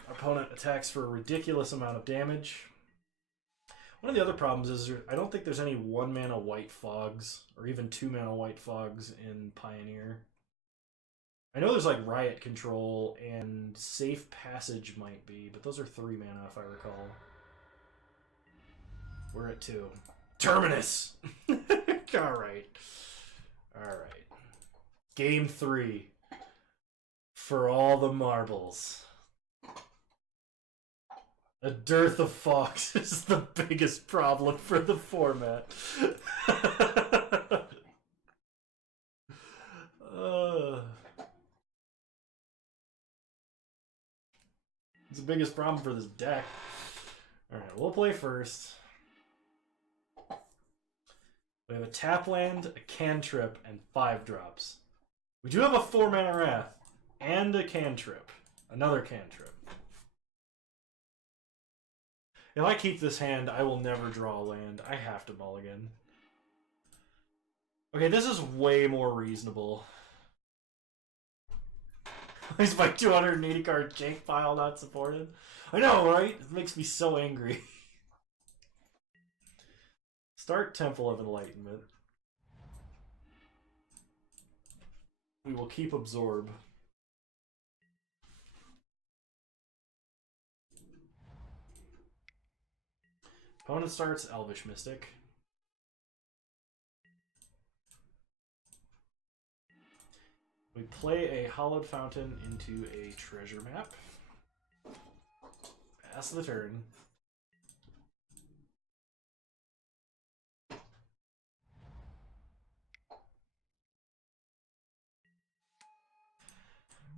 Opponent attacks for a ridiculous amount of damage. One of the other problems is I don't think there's any 1 mana white fogs or even 2 mana white fogs in Pioneer. I know there's like Riot Control and Safe Passage might be, but those are 3 mana if I recall. We're at 2. Terminus! Alright. Alright. Game 3. For all the marbles. A dearth of fogs is the biggest problem for the format. It's the biggest problem for this deck. Alright, we'll play first. We have a tap land, a cantrip, and 5 drops. We do have a 4 mana Wrath and a cantrip. Another cantrip. If I keep this hand, I will never draw a land. I have to mulligan. Okay, this is way more reasonable. Is my 280 card jank pile not supported? I know, right? It makes me so angry. Start Temple of Enlightenment. We will keep Absorb. Opponent starts Elvish Mystic. We play a Hallowed Fountain into a treasure map. Pass the turn.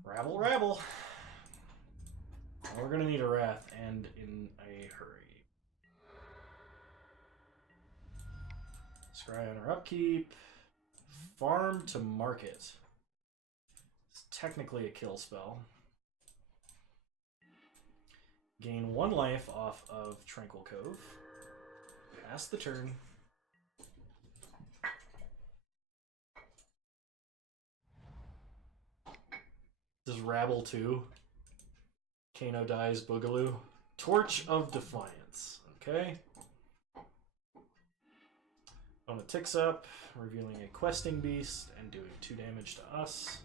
Rabble, rabble. We're gonna need a Wrath, and in a hurry. Scry on our upkeep. Farm to market. It's technically a kill spell. Gain 1 life off of Tranquil Cove. Pass the turn. Does Rabble 2? Kano dies Boogaloo. Torch of Defiance. Okay. Opponent ticks up, revealing a Questing Beast and doing 2 damage to us.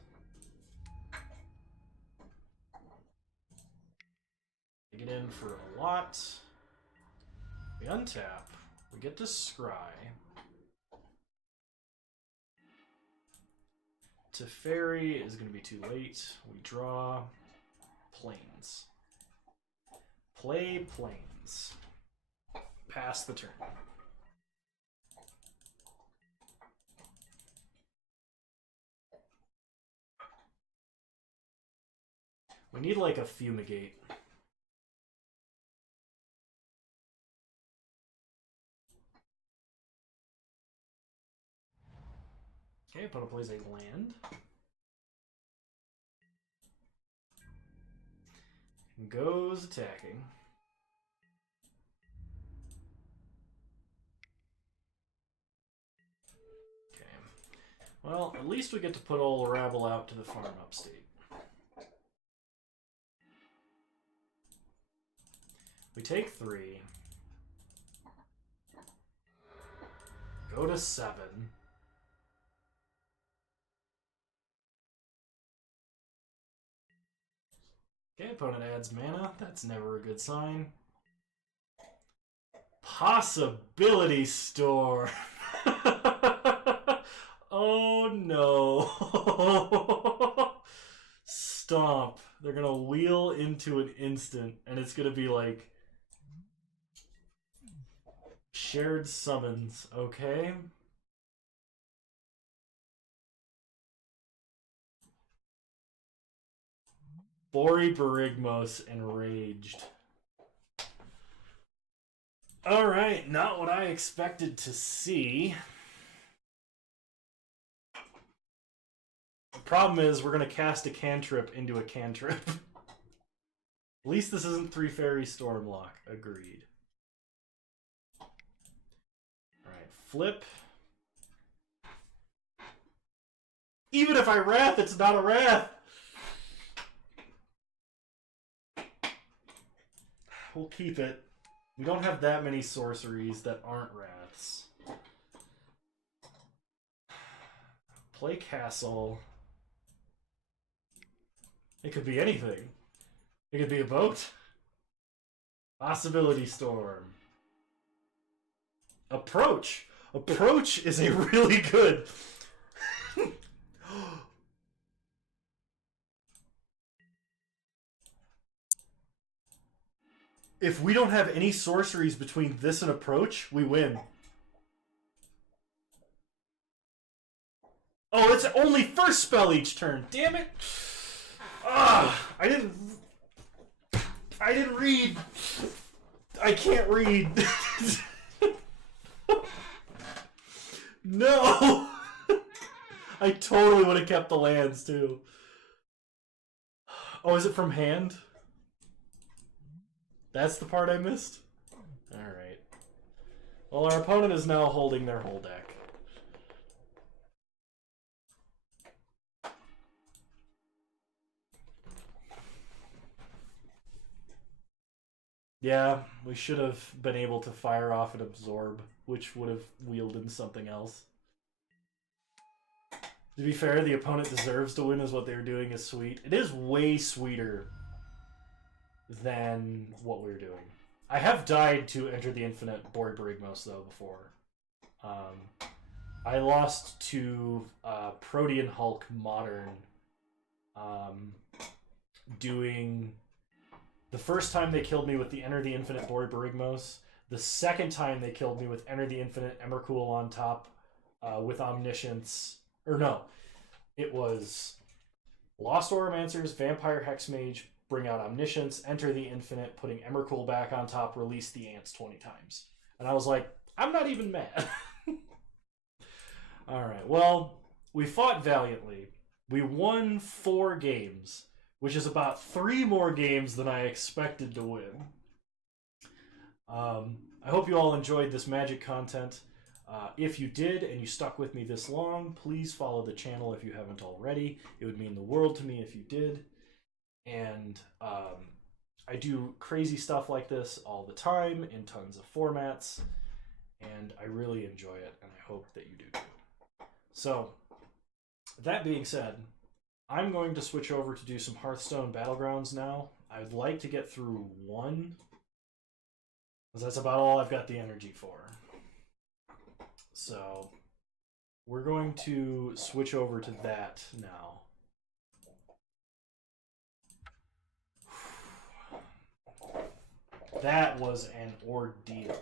Take it in for a lot. We untap. We get to scry. Teferi is going to be too late. We draw Plains. Play Plains. Pass the turn. We need like a Fumigate. Okay, opponent plays a land. And goes attacking. Okay. Well, at least we get to put all the rabble out to the farm upstate. We take 3. Go to 7. Okay, opponent adds mana. That's never a good sign. Possibility Store. Oh no. Stomp. They're gonna wheel into an instant, and it's gonna be like shared summons, okay? Bori Barigmos Enraged. Alright, not what I expected to see. The problem is we're going to cast a cantrip into a cantrip. At least this isn't 3 Fairy Stormlock. Agreed. Alright, flip. Even if I Wrath, it's not a Wrath! We'll keep it. We don't have that many sorceries that aren't Wraths. Play Castle. It could be anything. It could be a boat. Possibility Storm. Approach. Approach is a really good... If we don't have any sorceries between this and Approach, we win. Oh, it's only first spell each turn. Damn it. I didn't read. I can't read. No. I totally would have kept the lands too. Oh, is it from hand? That's the part I missed? Alright. Well, our opponent is now holding their whole deck. Yeah, we should have been able to fire off and absorb, which would have wielded something else. To be fair, the opponent deserves to win, is what they're doing is sweet. It is way sweeter than what we're doing. I have died to Enter the Infinite Borborygmos, though, before. I lost to Protean Hulk Modern doing... The first time they killed me with the Enter the Infinite Borborygmos. The second time they killed me with Enter the Infinite Emrakul on top with Omniscience. Or no, it was Lost Oromancers, Vampire Hexmage, bring out Omniscience, Enter the Infinite, putting Emrakul back on top, release the Ants 20 times. And I was like, I'm not even mad. Alright, well, we fought valiantly. We won 4 games, which is about 3 more games than I expected to win. I hope you all enjoyed this Magic content. If you did and you stuck with me this long, please follow the channel if you haven't already. It would mean the world to me if you did. And I do crazy stuff like this all the time in tons of formats, and I really enjoy it, and I hope that you do too. So, that being said, I'm going to switch over to do some Hearthstone Battlegrounds now. I'd like to get through 1, because that's about all I've got the energy for. So, we're going to switch over to that now. That was an ordeal.